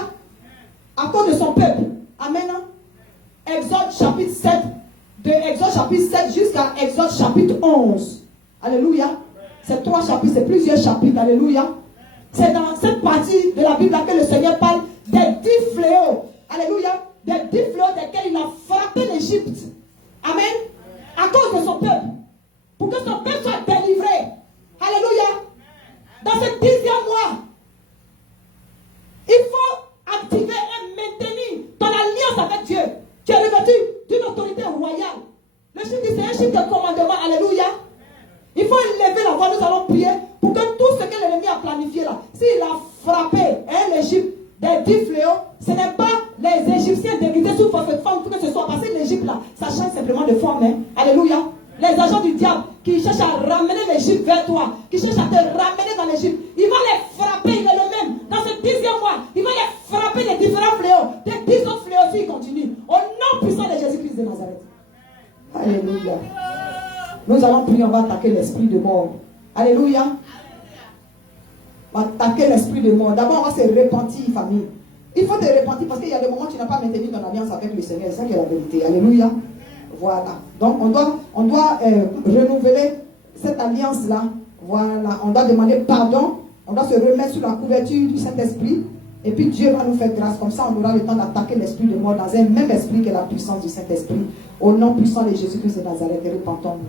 À cause de son peuple. Amen. Exode chapitre 7. De Exode chapitre 7 jusqu'à Exode chapitre 11. Alléluia. C'est 3 chapitres, c'est plusieurs chapitres. Alléluia. C'est dans cette partie de la Bible que le Seigneur parle des 10 fléaux. Alléluia. Des 10 fléaux desquels il a frappé l'Égypte. Amen. À cause de son peuple. Pour que son peuple soit délivré. Alléluia. Dans ce 10e mois, il faut activer et maintenir ton alliance avec Dieu. Tu es revêtu d'une autorité royale. Le chiffre dit, c'est un chiffre de commandement. Alléluia. Il faut lever la voix, nous allons prier pour que tout ce que l'ennemi a planifié là, s'il a frappé l'Égypte des 10 fléaux, ce n'est pas les te ramener dans l'Égypte. Il va les frapper, il est le même. Dans ce 10e mois, il va les frapper les différents fléaux. Des 10 autres fléaux aussi, il continue. Au nom puissant de Jésus-Christ de Nazareth. Alléluia. Nous allons prier, on va attaquer l'esprit de mort. Alléluia. On va attaquer l'esprit de mort. D'abord, on va se repentir, famille. Il faut te repentir parce qu'il y a des moments où tu n'as pas maintenu ton alliance avec le Seigneur. C'est ça qui est la vérité. Alléluia. Voilà. Donc, on doit renouveler cette alliance-là. Voilà. On doit demander pardon. On doit se remettre sous la couverture du Saint-Esprit. Et puis Dieu va nous faire grâce. Comme ça, on aura le temps d'attaquer l'esprit de mort dans un même esprit que la puissance du Saint-Esprit. Au nom puissant de Jésus-Christ de Nazareth, repentons-nous.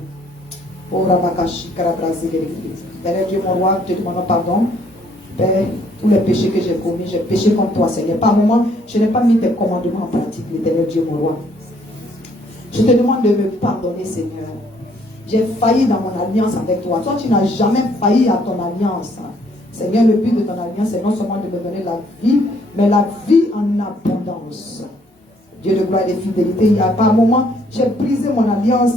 Oh, Rabakashi, Karabrasi, Père Dieu, mon roi, te demandons pardon. Père, tous les péchés que j'ai commis, j'ai péché contre toi, Seigneur. Par moment, je n'ai pas mis tes commandements en pratique, l'éternel Dieu, mon roi. Je te demande de me pardonner, Seigneur. J'ai failli dans mon alliance avec toi. Toi, tu n'as jamais failli à ton alliance. Seigneur, le but de ton alliance, c'est non seulement de me donner la vie, mais la vie en abondance. Dieu de gloire et de fidélité, il y a par moment, j'ai brisé mon alliance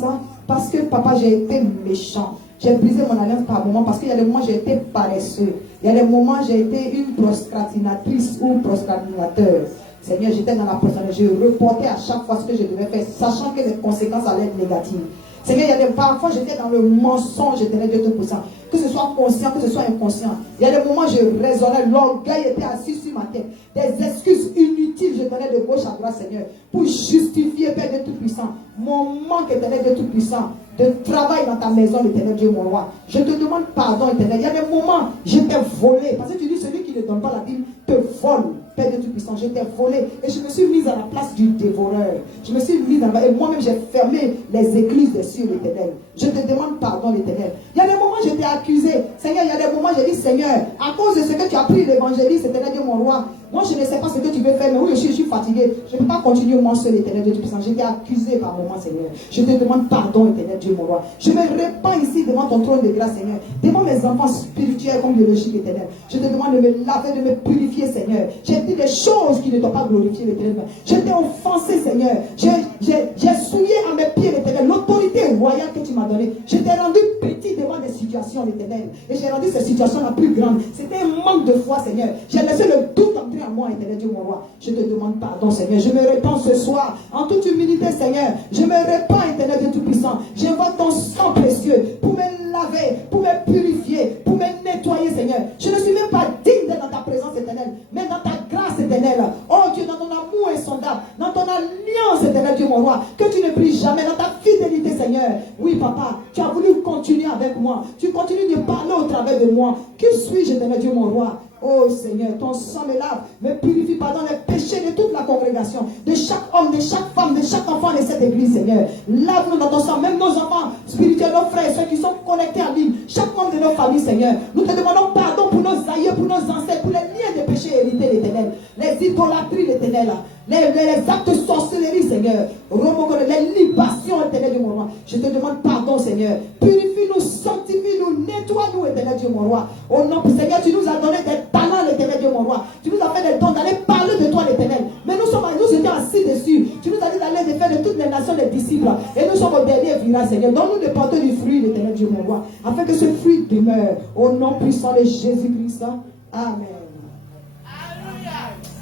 parce que, papa, j'ai été méchant. J'ai brisé mon alliance par moment parce qu'il y a des moments où j'ai été paresseux. Il y a des moments où j'ai été une procrastinatrice ou procrastinateur. Seigneur, j'étais dans la procrastination. Je reportais à chaque fois ce que je devais faire, sachant que les conséquences allaient être négatives. Seigneur, il y a des parfois j'étais dans le mensonge, éternel Dieu Tout-Puissant. Que ce soit conscient, que ce soit inconscient. Il y a des moments où je raisonnais, l'orgueil était assis sur ma tête. Des excuses inutiles, je donnais de gauche à droite, Seigneur, pour justifier, Père Dieu Tout-Puissant, mon manque, éternel Dieu Tout-Puissant, de travail dans ta maison, l'éternel Dieu, mon roi. Je te demande pardon, éternel. Il y a des moments, je t'ai volé. Parce que tu dis, celui qui ne donne pas la dîme te vole. Père Dieu Tout-Puissant, je t'ai volé. Et je me suis mise à la place du dévoreur. Je me suis mise à la... Et moi-même, j'ai fermé les églises des cieux, l'éternel. Je te demande pardon, l'éternel. Il y a des moments, je t'ai accusé. Seigneur, il y a des moments, j'ai dit, Seigneur, à cause de ce que tu as pris l'évangéliste, éternel Dieu, mon roi, moi, je ne sais pas ce que tu veux faire, mais oui, je suis fatigué. Je ne peux pas continuer mon seul, éternel Dieu Tout-Puissant. J'ai été accusé par moments, Seigneur. Je te demande pardon, éternel Dieu, mon roi. Je me répands ici devant ton trône de grâce, Seigneur. Devant mes enfants spirituels comme biologiques, éternel. Je te demande de me laver, de me purifier, Seigneur. J'ai dit des choses qui ne t'ont pas glorifié, l'éternel. Je t'ai offensé, Seigneur. J'ai souillé à mes pieds, l'éternel, l'autorité royale que tu m'as donnée. Je t'ai rendu petit devant des situations, l'éternel. Et j'ai rendu ces situations la plus grande. C'était un manque de foi, Seigneur. J'ai laissé le doute entrer en moi, éternel Dieu, mon roi. Je te demande pardon, Seigneur. Je me répands ce soir en toute humilité, Seigneur. Je me répands, éternel Dieu Tout-Puissant. J'invoque ton sang précieux pour me laver, pour me purifier, pour me nettoyer, Seigneur. Je ne suis même pas digne d'être dans ta présence éternelle, mais dans ta grâce éternelle. Oh Dieu, dans ton amour insondable, dans ton alliance éternelle, Dieu, mon roi, que tu ne brises jamais, dans ta fidélité, Seigneur. Oui, papa, tu as voulu continuer avec moi. Tu continues de parler au travers de moi. Qui suis-je, éternel Dieu, mon roi? Oh Seigneur, ton sang me lave, me purifie, pardonne les péchés de toute la congrégation, de chaque homme, de chaque femme, de chaque enfant de cette église, Seigneur. Lave-nous dans ton sang, même nos enfants spirituels, nos frères et ceux qui sont connectés à l'île, chaque membre de nos familles, Seigneur. Nous te demandons pardon pour nos aïeux, pour nos ancêtres, pour les liens de péché hérités, l'éternel, les idolâtries, l'éternel, les actes de sorcellerie, Seigneur, les libations, éternel Dieu, mon roi. Je te demande pardon, Seigneur. Purifie-nous, sanctifie-nous, nettoie-nous, éternel Dieu, mon roi. Au nom, Seigneur, tu nous as donné des talents, l'éternel Dieu, mon roi. Tu nous as fait des dons d'aller parler de toi, l'éternel. Mais nous étions assis dessus. Tu nous as dit d'aller faire de toutes les nations des disciples. Et nous sommes au dernier virage, Seigneur. Donne-nous de porter du fruit, l'éternel Dieu, mon roi. Afin que ce fruit demeure. Au nom puissant de Jésus-Christ. Amen.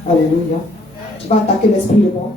Alléluia. Alléluia. Tu vas attaquer l'esprit de mort.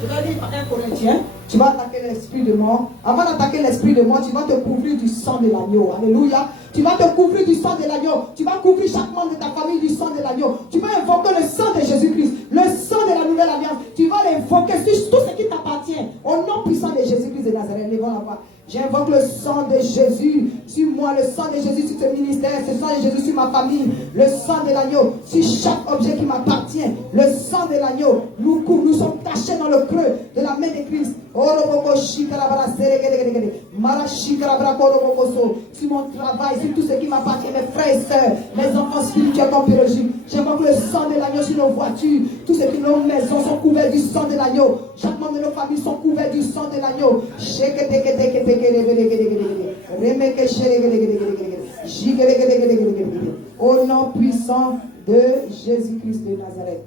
Tu vas lire 1 Corinthiens. Tu vas attaquer l'esprit de mort. Avant d'attaquer l'esprit de mort, tu vas te couvrir du sang de l'agneau. Alléluia. Tu vas te couvrir du sang de l'agneau. Tu vas couvrir chaque membre de ta famille du sang de l'agneau. Tu vas invoquer le sang de Jésus-Christ, le sang de la nouvelle alliance. Tu vas l'invoquer sur tout ce qui t'appartient. Au nom puissant de Jésus-Christ de Nazareth. Lèvons la voix. J'invoque le sang de Jésus sur moi, le sang de Jésus sur ce ministère, le sang de Jésus sur ma famille, le sang de l'agneau sur chaque objet qui m'appartient, le sang de l'agneau nous couvre, nous sommes cachés dans le creux de la main de Christ. Sur mon travail, sur tout ce qui m'appartient, mes frères et sœurs, mes enfants spirituels comme biologiques, j'invoque le sang de l'agneau sur nos voitures, tout ce qui nos maisons sont couverts du sang de l'agneau, chaque membre de nos familles sont couverts du sang de l'agneau. Au nom puissant de Jésus-Christ de Nazareth.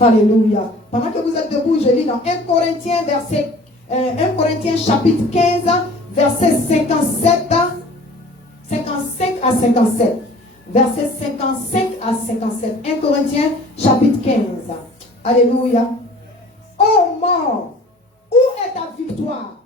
Alléluia. Pendant que vous êtes debout, je lis dans 1 Corinthiens, 1 Corinthiens chapitre 15, verset 55 à 57. Verset 55 à 57. 1 Corinthiens chapitre 15. Alléluia. Ô mort, où est ta victoire?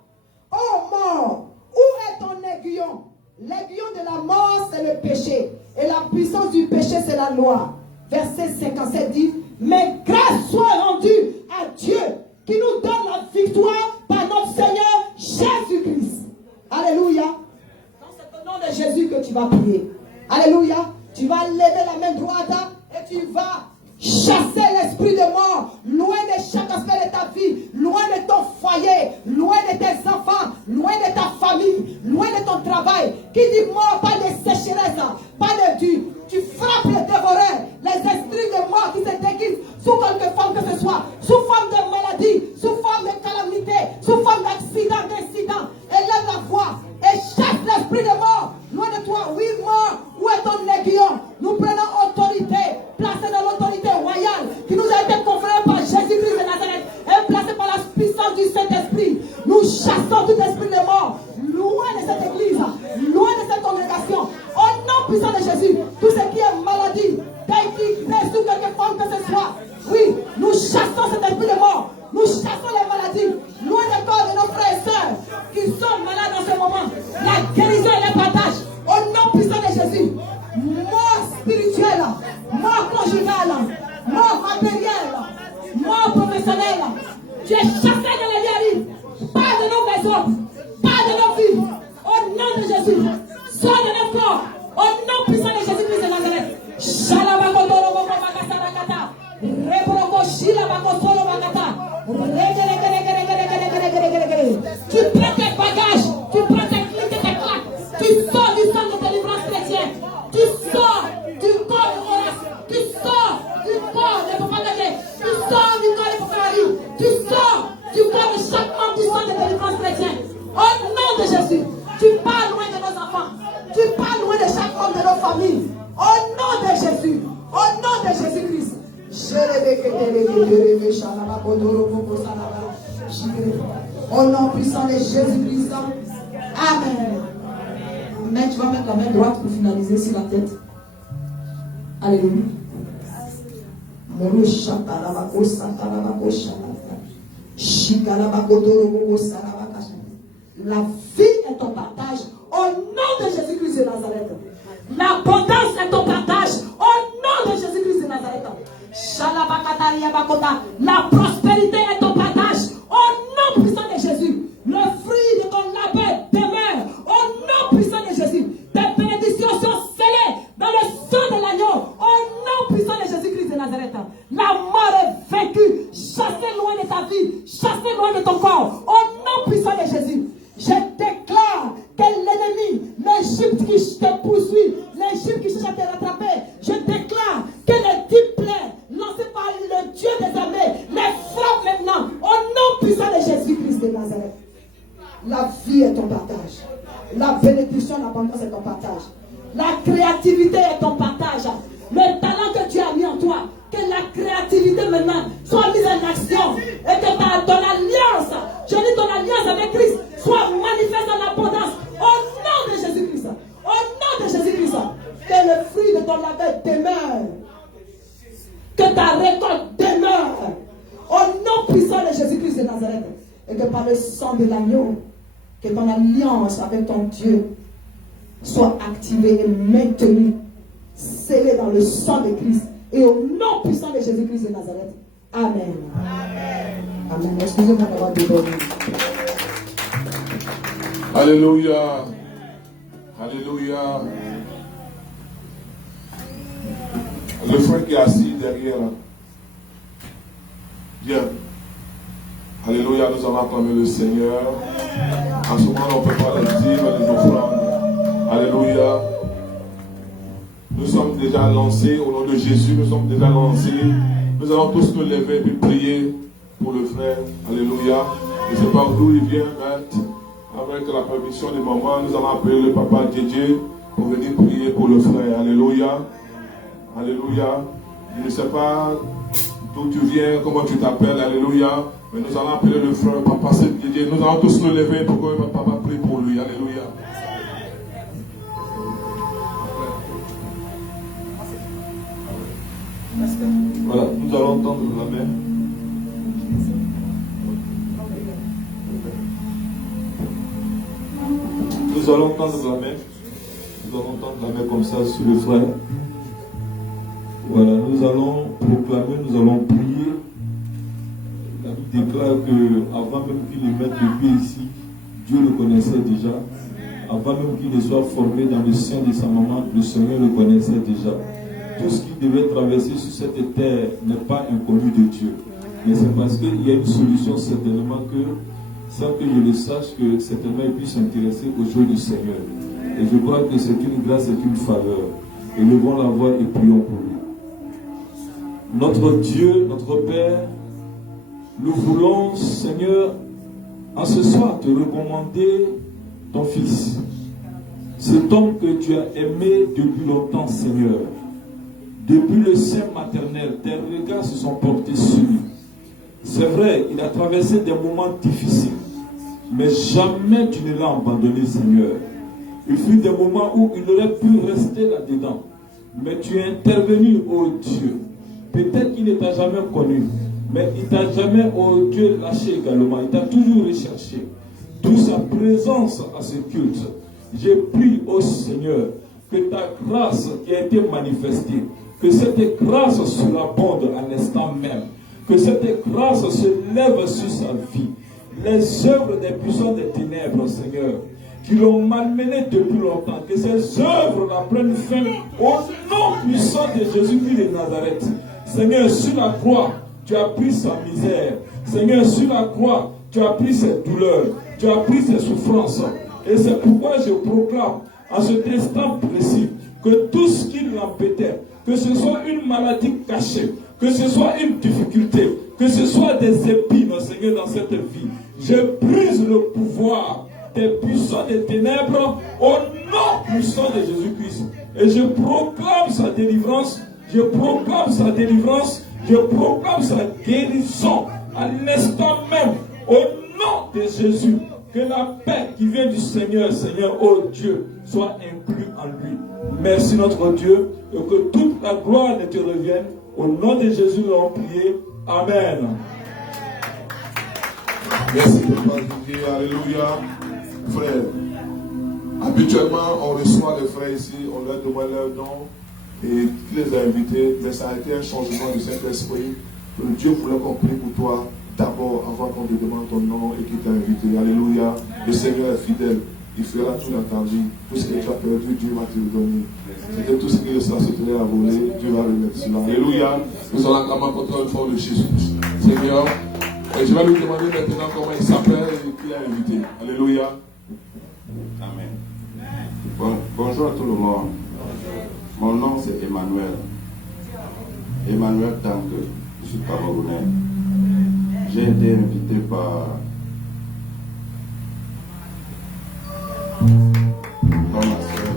Ô mort, où est ton aiguillon? L'aiguillon de la mort, c'est le péché. Et la puissance du péché, c'est la loi. Verset 57 dit, mais grâce soit rendue à Dieu qui nous donne la victoire par notre Seigneur Jésus-Christ. Alléluia. Donc c'est au nom de Jésus que tu vas prier. Alléluia. Tu vas lever la main droite et tu vas chasser l'esprit de mort loin de chaque aspect de ta vie, loin de ton foyer, loin de tes enfants, loin de ta famille, loin de ton travail. Qui dit mort, pas de sécheresse, pas de Dieu. Tu frappes les dévoreurs, les esprits de mort qui se déguisent sous quelque forme que ce soit, sous forme de maladie, sous forme de calamité, sous forme d'accident, d'incident. Élève la voix et chasse l'esprit de mort loin de toi. Oui, mort, où est ton aiguillon? Nous prenons autorité, placée dans l'autorité royale qui nous a été conférée par Jésus-Christ de Nazareth et placée par la puissance du Saint-Esprit. Nous chassons tout esprit de mort loin de cette église, loin de cette congrégation. Au nom puissant de Jésus, tout ce qui est maladie, qui sous quelque forme que ce soit, oui, nous chassons cet esprit de mort. Nous chassons les maladies, loin des corps de nos frères et sœurs qui sont malades en ce moment. La guérison et les partages. Au nom puissant de Jésus. Mort spirituelle, mort conjugale, mort matérielle, mort professionnelle. Tu es chassé de l'énergie. Pas de nos maisons, pas de nos vies. Au nom de Jésus. Sors de nos corps. Au nom puissant de Jésus-Christ de Nazareth. Tu prends tes bagages, tu prends tes clics et tes claques, tu sors du centre de délivrance chrétienne, tu sors du corps de Horace, tu sors du corps de Papa Gagé, tu sors du corps de Papa Marie, tu sors du corps de chaque homme du centre de délivrance chrétienne. Au nom de Jésus, tu pars loin de nos enfants, tu pars loin de chaque homme de nos familles. Au nom de Jésus, au nom de Jésus-Christ. Au nom puissant de Jésus-Christ. Amen. Amen. Tu vas mettre la main droite pour finaliser sur la tête. Alléluia. La vie est ton partage au nom de Jésus-Christ de Nazareth. L'abondance est ton partage au nom de Jésus-Christ de Nazareth. La prospérité est ton partage au nom puissant de Jésus. Le fruit de ton labeur demeure au nom puissant de Jésus. Tes bénédictions sont scellées dans le sang de l'agneau au nom puissant de Jésus-Christ de Nazareth. La mort est vaincue, chassée loin de ta vie, chassée loin de ton corps au nom puissant de Jésus. Je déclare que l'ennemi, l'Égypte qui te poursuit, l'Égypte qui cherche à te rattraper, je déclare que les 10 plaies lancées par le Dieu des armées les frappent maintenant au nom puissant de Jésus-Christ de Nazareth. La vie est ton partage. La bénédiction, l'abondance est ton partage. La créativité est ton partage. Le talent que tu as mis en toi, que la créativité maintenant soit mise en action et que ton alliance, je dis ton alliance avec Christ, soit manifeste en abondance au nom de Jésus-Christ. Au nom de Jésus-Christ. Que le fruit de ton labeur demeure. Que ta récolte demeure. Au nom puissant de Jésus-Christ de Nazareth. Et que par le sang de l'agneau, que ton alliance avec ton Dieu soit activée et maintenue, scellée dans le sang de Christ. Et au nom puissant de Jésus-Christ de Nazareth. Amen. Amen. Amen. Excusez-moi d'avoir déborné. Alléluia. Alléluia. Le frère qui est assis derrière. Bien. Alléluia, nous allons acclamer le Seigneur. En ce moment, on prépare les dîmes, les offrandes. Alléluia. Nous sommes déjà lancés, au nom de Jésus, nous sommes déjà lancés. Nous allons tous nous lever et prier pour le frère. Alléluia. Je ne sais pas d'où il vient, mais avec la permission du moment, nous allons appeler le papa Didier pour venir prier pour le frère. Alléluia. Alléluia. Je ne sais pas d'où tu viens, comment tu t'appelles. Alléluia. Mais nous allons appeler le frère Papa Didier. Nous allons tous nous lever pour que Papa prie pour lui. Alléluia. Voilà, nous allons tendre la main. Nous allons tendre la main. Nous allons tendre la main comme ça sur le frère. Voilà, nous allons proclamer, nous allons prier. La Bible déclare que avant même qu'il ne mette le pied ici, Dieu le connaissait déjà. Avant même qu'il ne soit formé dans le sein de sa maman, le Seigneur le connaissait déjà. Tout ce qui devait traverser sur cette terre n'est pas inconnu de Dieu. Mais c'est parce qu'il y a une solution certainement que, sans que je le sache, que certainement il puisse s'intéresser aux jours du Seigneur. Et je crois que c'est une grâce et une faveur. Élevons la voix et prions pour lui. Notre Dieu, notre Père, nous voulons, Seigneur, en ce soir te recommander ton Fils. Cet homme que tu as aimé depuis longtemps, Seigneur. Depuis le sein maternel, tes regards se sont portés sur lui. C'est vrai, il a traversé des moments difficiles, mais jamais tu ne l'as abandonné, Seigneur. Il fut des moments où il aurait pu rester là-dedans, mais tu es intervenu, ô Dieu. Peut-être qu'il ne t'a jamais connu, mais il ne t'a jamais, ô Dieu, lâché également. Il t'a toujours recherché. D'où sa présence à ce culte. J'ai prié au Seigneur que ta grâce qui a été manifestée, que cette grâce surabonde à l'instant même, que cette grâce se lève sur sa vie. Les œuvres des puissants des ténèbres, Seigneur, qui l'ont malmené depuis longtemps, que ces œuvres la prennent fin au nom puissant de Jésus-Christ de Nazareth. Seigneur, sur la croix, tu as pris sa misère. Seigneur, sur la croix, tu as pris ses douleurs, tu as pris ses souffrances. Et c'est pourquoi je proclame à cet instant précis que tout ce qui l'embêtait, que ce soit une maladie cachée, que ce soit une difficulté, que ce soit des épines, Seigneur, dans cette vie, je brise le pouvoir des puissants des ténèbres au nom puissant de Jésus-Christ. Et je proclame sa délivrance, je proclame sa délivrance, je proclame sa guérison à l'instant même, au nom de Jésus. Que la paix qui vient du Seigneur, Seigneur, ô Dieu, soit inclue en lui. Merci notre Dieu, et que toute la gloire te revienne. Au nom de Jésus, nous allons prier. Amen. Merci Papa Didier. Alléluia. Frère, habituellement, on reçoit les frères ici, on leur demande leur nom et qui les a invités, mais ça a été un changement du Saint-Esprit. Dieu voulait qu'on prie pour toi d'abord avant qu'on te demande ton nom et qu'il t'a invité. Alléluia. Le Seigneur est fidèle. Il fera tout dans ta vie. Tout ce que tu as perdu, Dieu va te le donner. C'était tout ce qui reste à se tenir à voler, Dieu va le mettre cela. Alléluia. Nous allons acclamer contre le fort de Jésus. Seigneur. Et je vais lui demander maintenant comment il s'appelle et qui l'a invité. Alléluia. Amen. Bonjour à tout le monde. Mon nom c'est Emmanuel. Emmanuel Tanque. Je suis camerounais. J'ai été invité par ma soeur.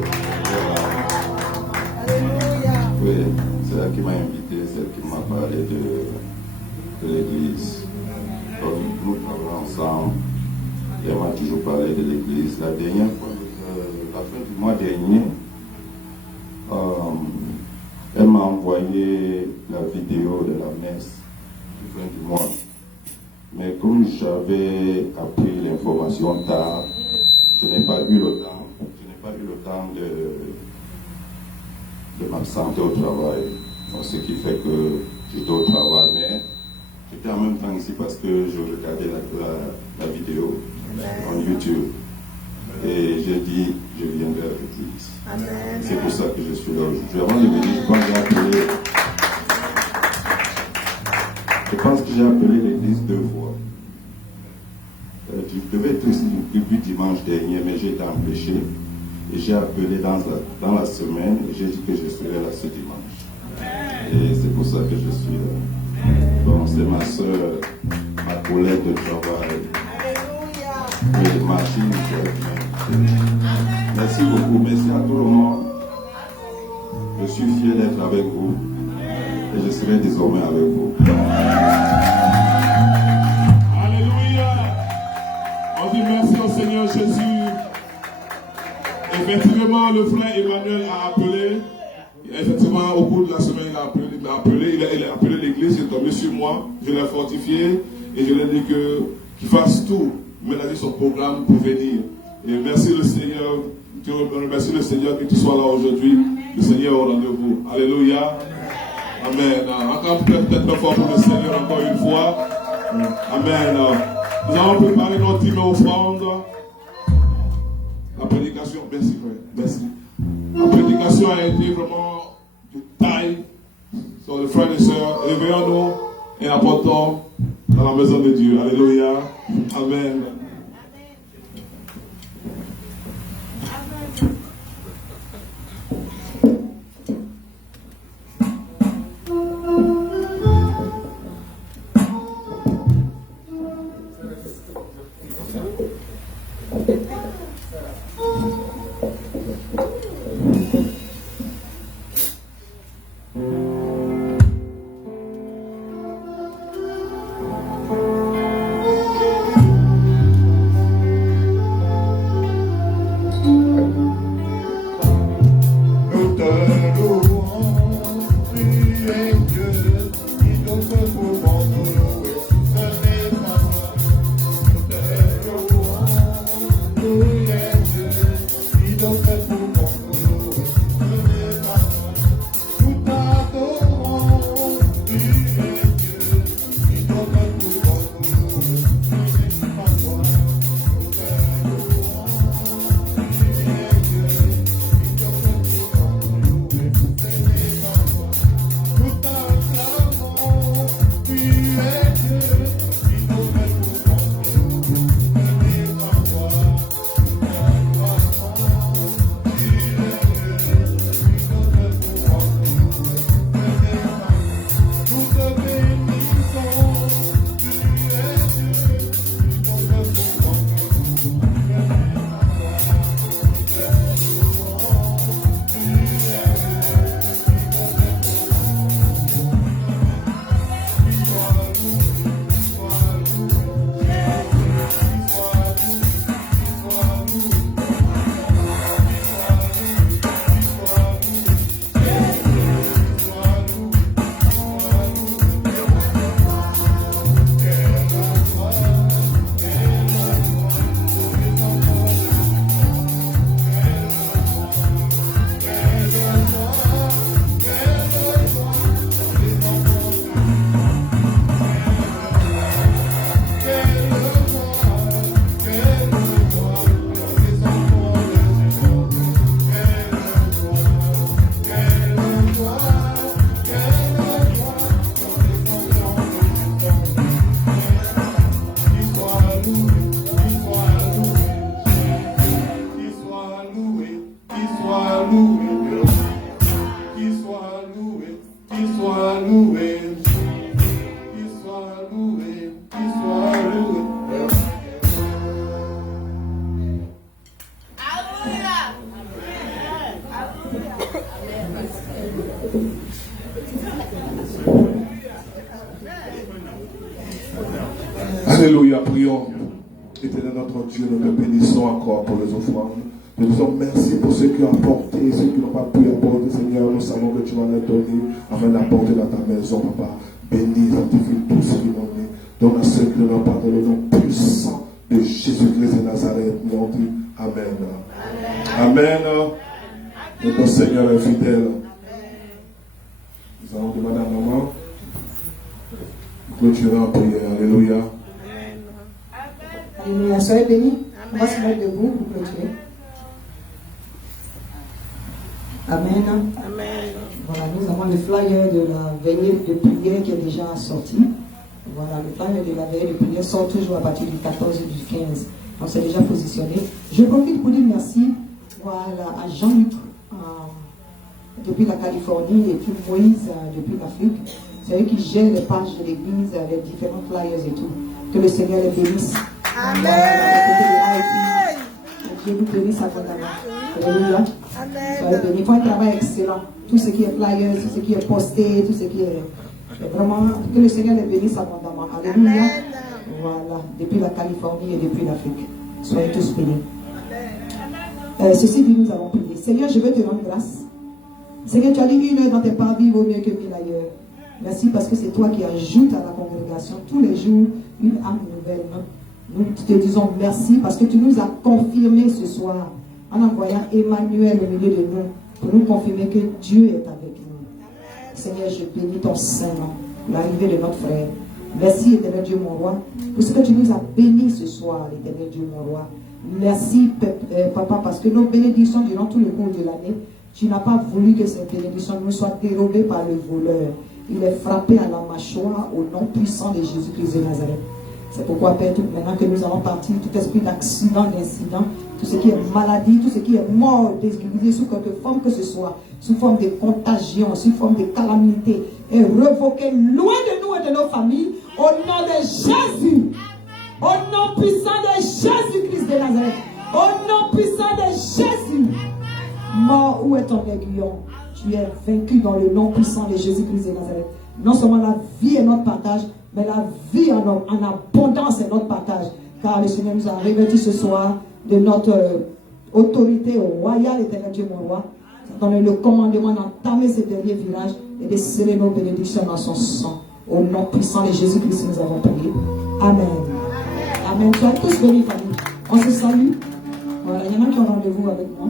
Oui, c'est elle qui m'a invité, c'est elle qui m'a parlé de l'église. Donc, nous travaillons ensemble. Elle m'a toujours parlé de l'église. La dernière fois, la fin du mois dernier, elle m'a envoyé la vidéo de la messe du fin du mois. Mais comme j'avais appris l'information tard, je n'ai pas eu le temps de m'absenter au travail. Donc, ce qui fait que j'étais au travail, mais j'étais en même temps ici parce que je regardais la vidéo en YouTube. Et j'ai dit, je viendrai à l'église. C'est pour ça que je suis là aujourd'hui. Avant de venir, je pense que j'ai appelé l'église 2 fois. Je devais être ici depuis dimanche dernier, mais j'ai été empêché. Et j'ai appelé dans la semaine et j'ai dit que je serais là ce dimanche. Et c'est pour ça que je suis là. Donc c'est ma soeur, ma collègue de travail. Et Martine. Merci beaucoup. Merci à tout le monde. Je suis fier d'être avec vous et je serai désormais avec vous. Alléluia. On dit merci au Seigneur Jésus. Effectivement, le frère Emmanuel a appelé. Effectivement, au cours de la semaine, il a appelé l'église, il est tombé sur moi, je l'ai fortifié et je lui ai dit qu'il fasse tout, ménager son programme pour venir. Et merci le Seigneur, je remercie le Seigneur que tu sois là aujourd'hui. Le Seigneur est au rendez-vous. Alléluia. Amen. Encore peut-être fort pour le Seigneur encore une fois. Amen. Nous allons préparer notre dîme offrande. La prédication, merci frère, merci. La prédication a été vraiment de taille sur les frères et sœurs. Réveillons-nous et apportons dans la maison de Dieu. Alléluia. Amen. Alléluia, prions. Éternel notre Dieu, nous te bénissons encore pour les offrandes. Nous te disons merci pour ceux qui ont apporté et ceux qui n'ont pas pu apporter, Seigneur. Nous savons que tu m'en as donné afin d'apporter dans ta maison, Papa. Bénis, sanctifie tous ceux qui l'ont mis. Donne à ceux qui n'ont pas dans le nom puissant de Jésus-Christ de Nazareth. Nous dit Amen. Amen. Notre Seigneur est fidèle. Nous allons demander à maman de clôturer en prière. Alléluia. Alléluia. Soyez bénis. On va se mettre debout pour clôturer. Amen. Amen. Voilà, nous avons le flyer de la veillée de prière qui est déjà sorti. Voilà, le flyer de la veillée de prière sort toujours à partir du 14 et du 15. On s'est déjà positionné. Je profite pour dire merci à Jean-Luc depuis la Californie et puis Moïse depuis l'Afrique. C'est eux qui gèrent les pages de l'église, les différents flyers et tout. Que le Seigneur les bénisse. Amen. Que Dieu vous bénisse abondamment. Alléluia. Soyez bénis. Ils font un travail excellent. Tout ce qui est flyer, tout ce qui est posté, tout ce qui est vraiment, que le Seigneur les bénisse abondamment. Alléluia. Voilà, depuis la Californie et depuis l'Afrique. Soyez tous bénis. Ceci dit, nous allons prier. Seigneur, je veux te rendre grâce. Seigneur, tu as dit 1 heure dans tes parvis vaut mieux que 1000 ailleurs. Merci parce que c'est toi qui ajoutes à la congrégation tous les jours une âme nouvelle. Nous te disons merci parce que tu nous as confirmé ce soir en envoyant Emmanuel au milieu de nous pour nous confirmer que Dieu est avec nous. Seigneur, je bénis ton Saint-Nom, l'arrivée de notre frère. Merci, éternel Dieu, mon roi, pour ce que tu nous as bénis ce soir, éternel Dieu, mon roi. Merci, Papa, parce que nos bénédictions durant tout le cours de l'année, tu n'as pas voulu que ces bénédictions nous soient dérobées par le voleur. Il est frappé à la mâchoire au nom puissant de Jésus-Christ de Nazareth. C'est pourquoi, Père, tout maintenant que nous allons partir, tout esprit d'accident, d'incident, tout ce qui est maladie, tout ce qui est mort, déguisé sous quelque forme que ce soit, sous forme de contagion, sous forme de calamité, est revoqué loin de nous et de nos familles, au nom de Jésus. Au nom puissant de Jésus-Christ de Nazareth. Au nom puissant de Jésus. Mort, où est ton aiguillon? Tu es vaincu dans le nom puissant de Jésus-Christ de Nazareth. Non seulement la vie est notre partage, mais la vie en abondance est notre partage. Car le Seigneur nous a revêtis ce soir de notre autorité royale, éternel Dieu mon roi. Donne le commandement d'entamer ce dernier virage et de sceller nos bénédictions dans son sang. Au nom puissant de Jésus-Christ, nous avons prié. Amen. Amen. Soyez tous bénis, famille. On se salue. Voilà, il y en a qui ont rendez-vous avec moi.